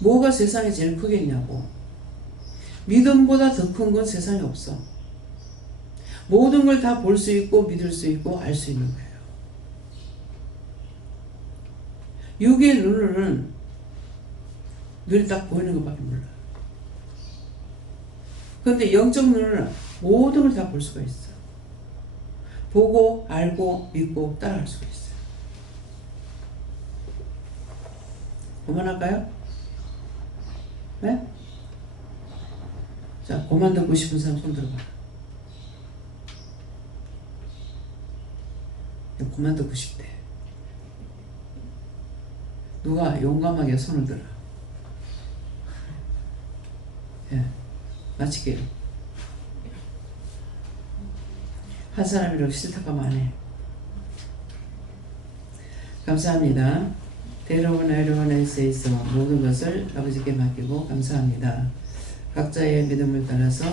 뭐가 세상에 제일 크겠냐고. 믿음보다 더 큰 건 세상에 없어. 모든 걸 다 볼 수 있고 믿을 수 있고 알 수 있는 거예요. 육의 눈으로는 늘 딱 보이는 것밖에 몰라. 그런데 영적 눈으로는 모든 걸 다 볼 수가 있어. 보고 알고 믿고 따라갈 수가 있어요. 그만할까요? 네? 자, 그만 듣고 싶은 사람 손 들어봐. 그만 듣고 싶대. 누가 용감하게 손을 들어. 예, 마칠게요. 한 사람이라고 싫다고 안 해. 감사합니다. 대로원 아이로원에서 있어 모든 것을 아버지께 맡기고 감사합니다. 각자의 믿음을 따라서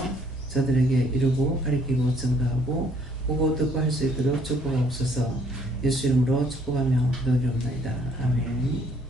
저들에게 이루고 가르치고 증거하고 보고 듣고 할 수 있도록 축복하옵소서. 예수 이름으로 축복하며 기도드리옵나이다. 아멘.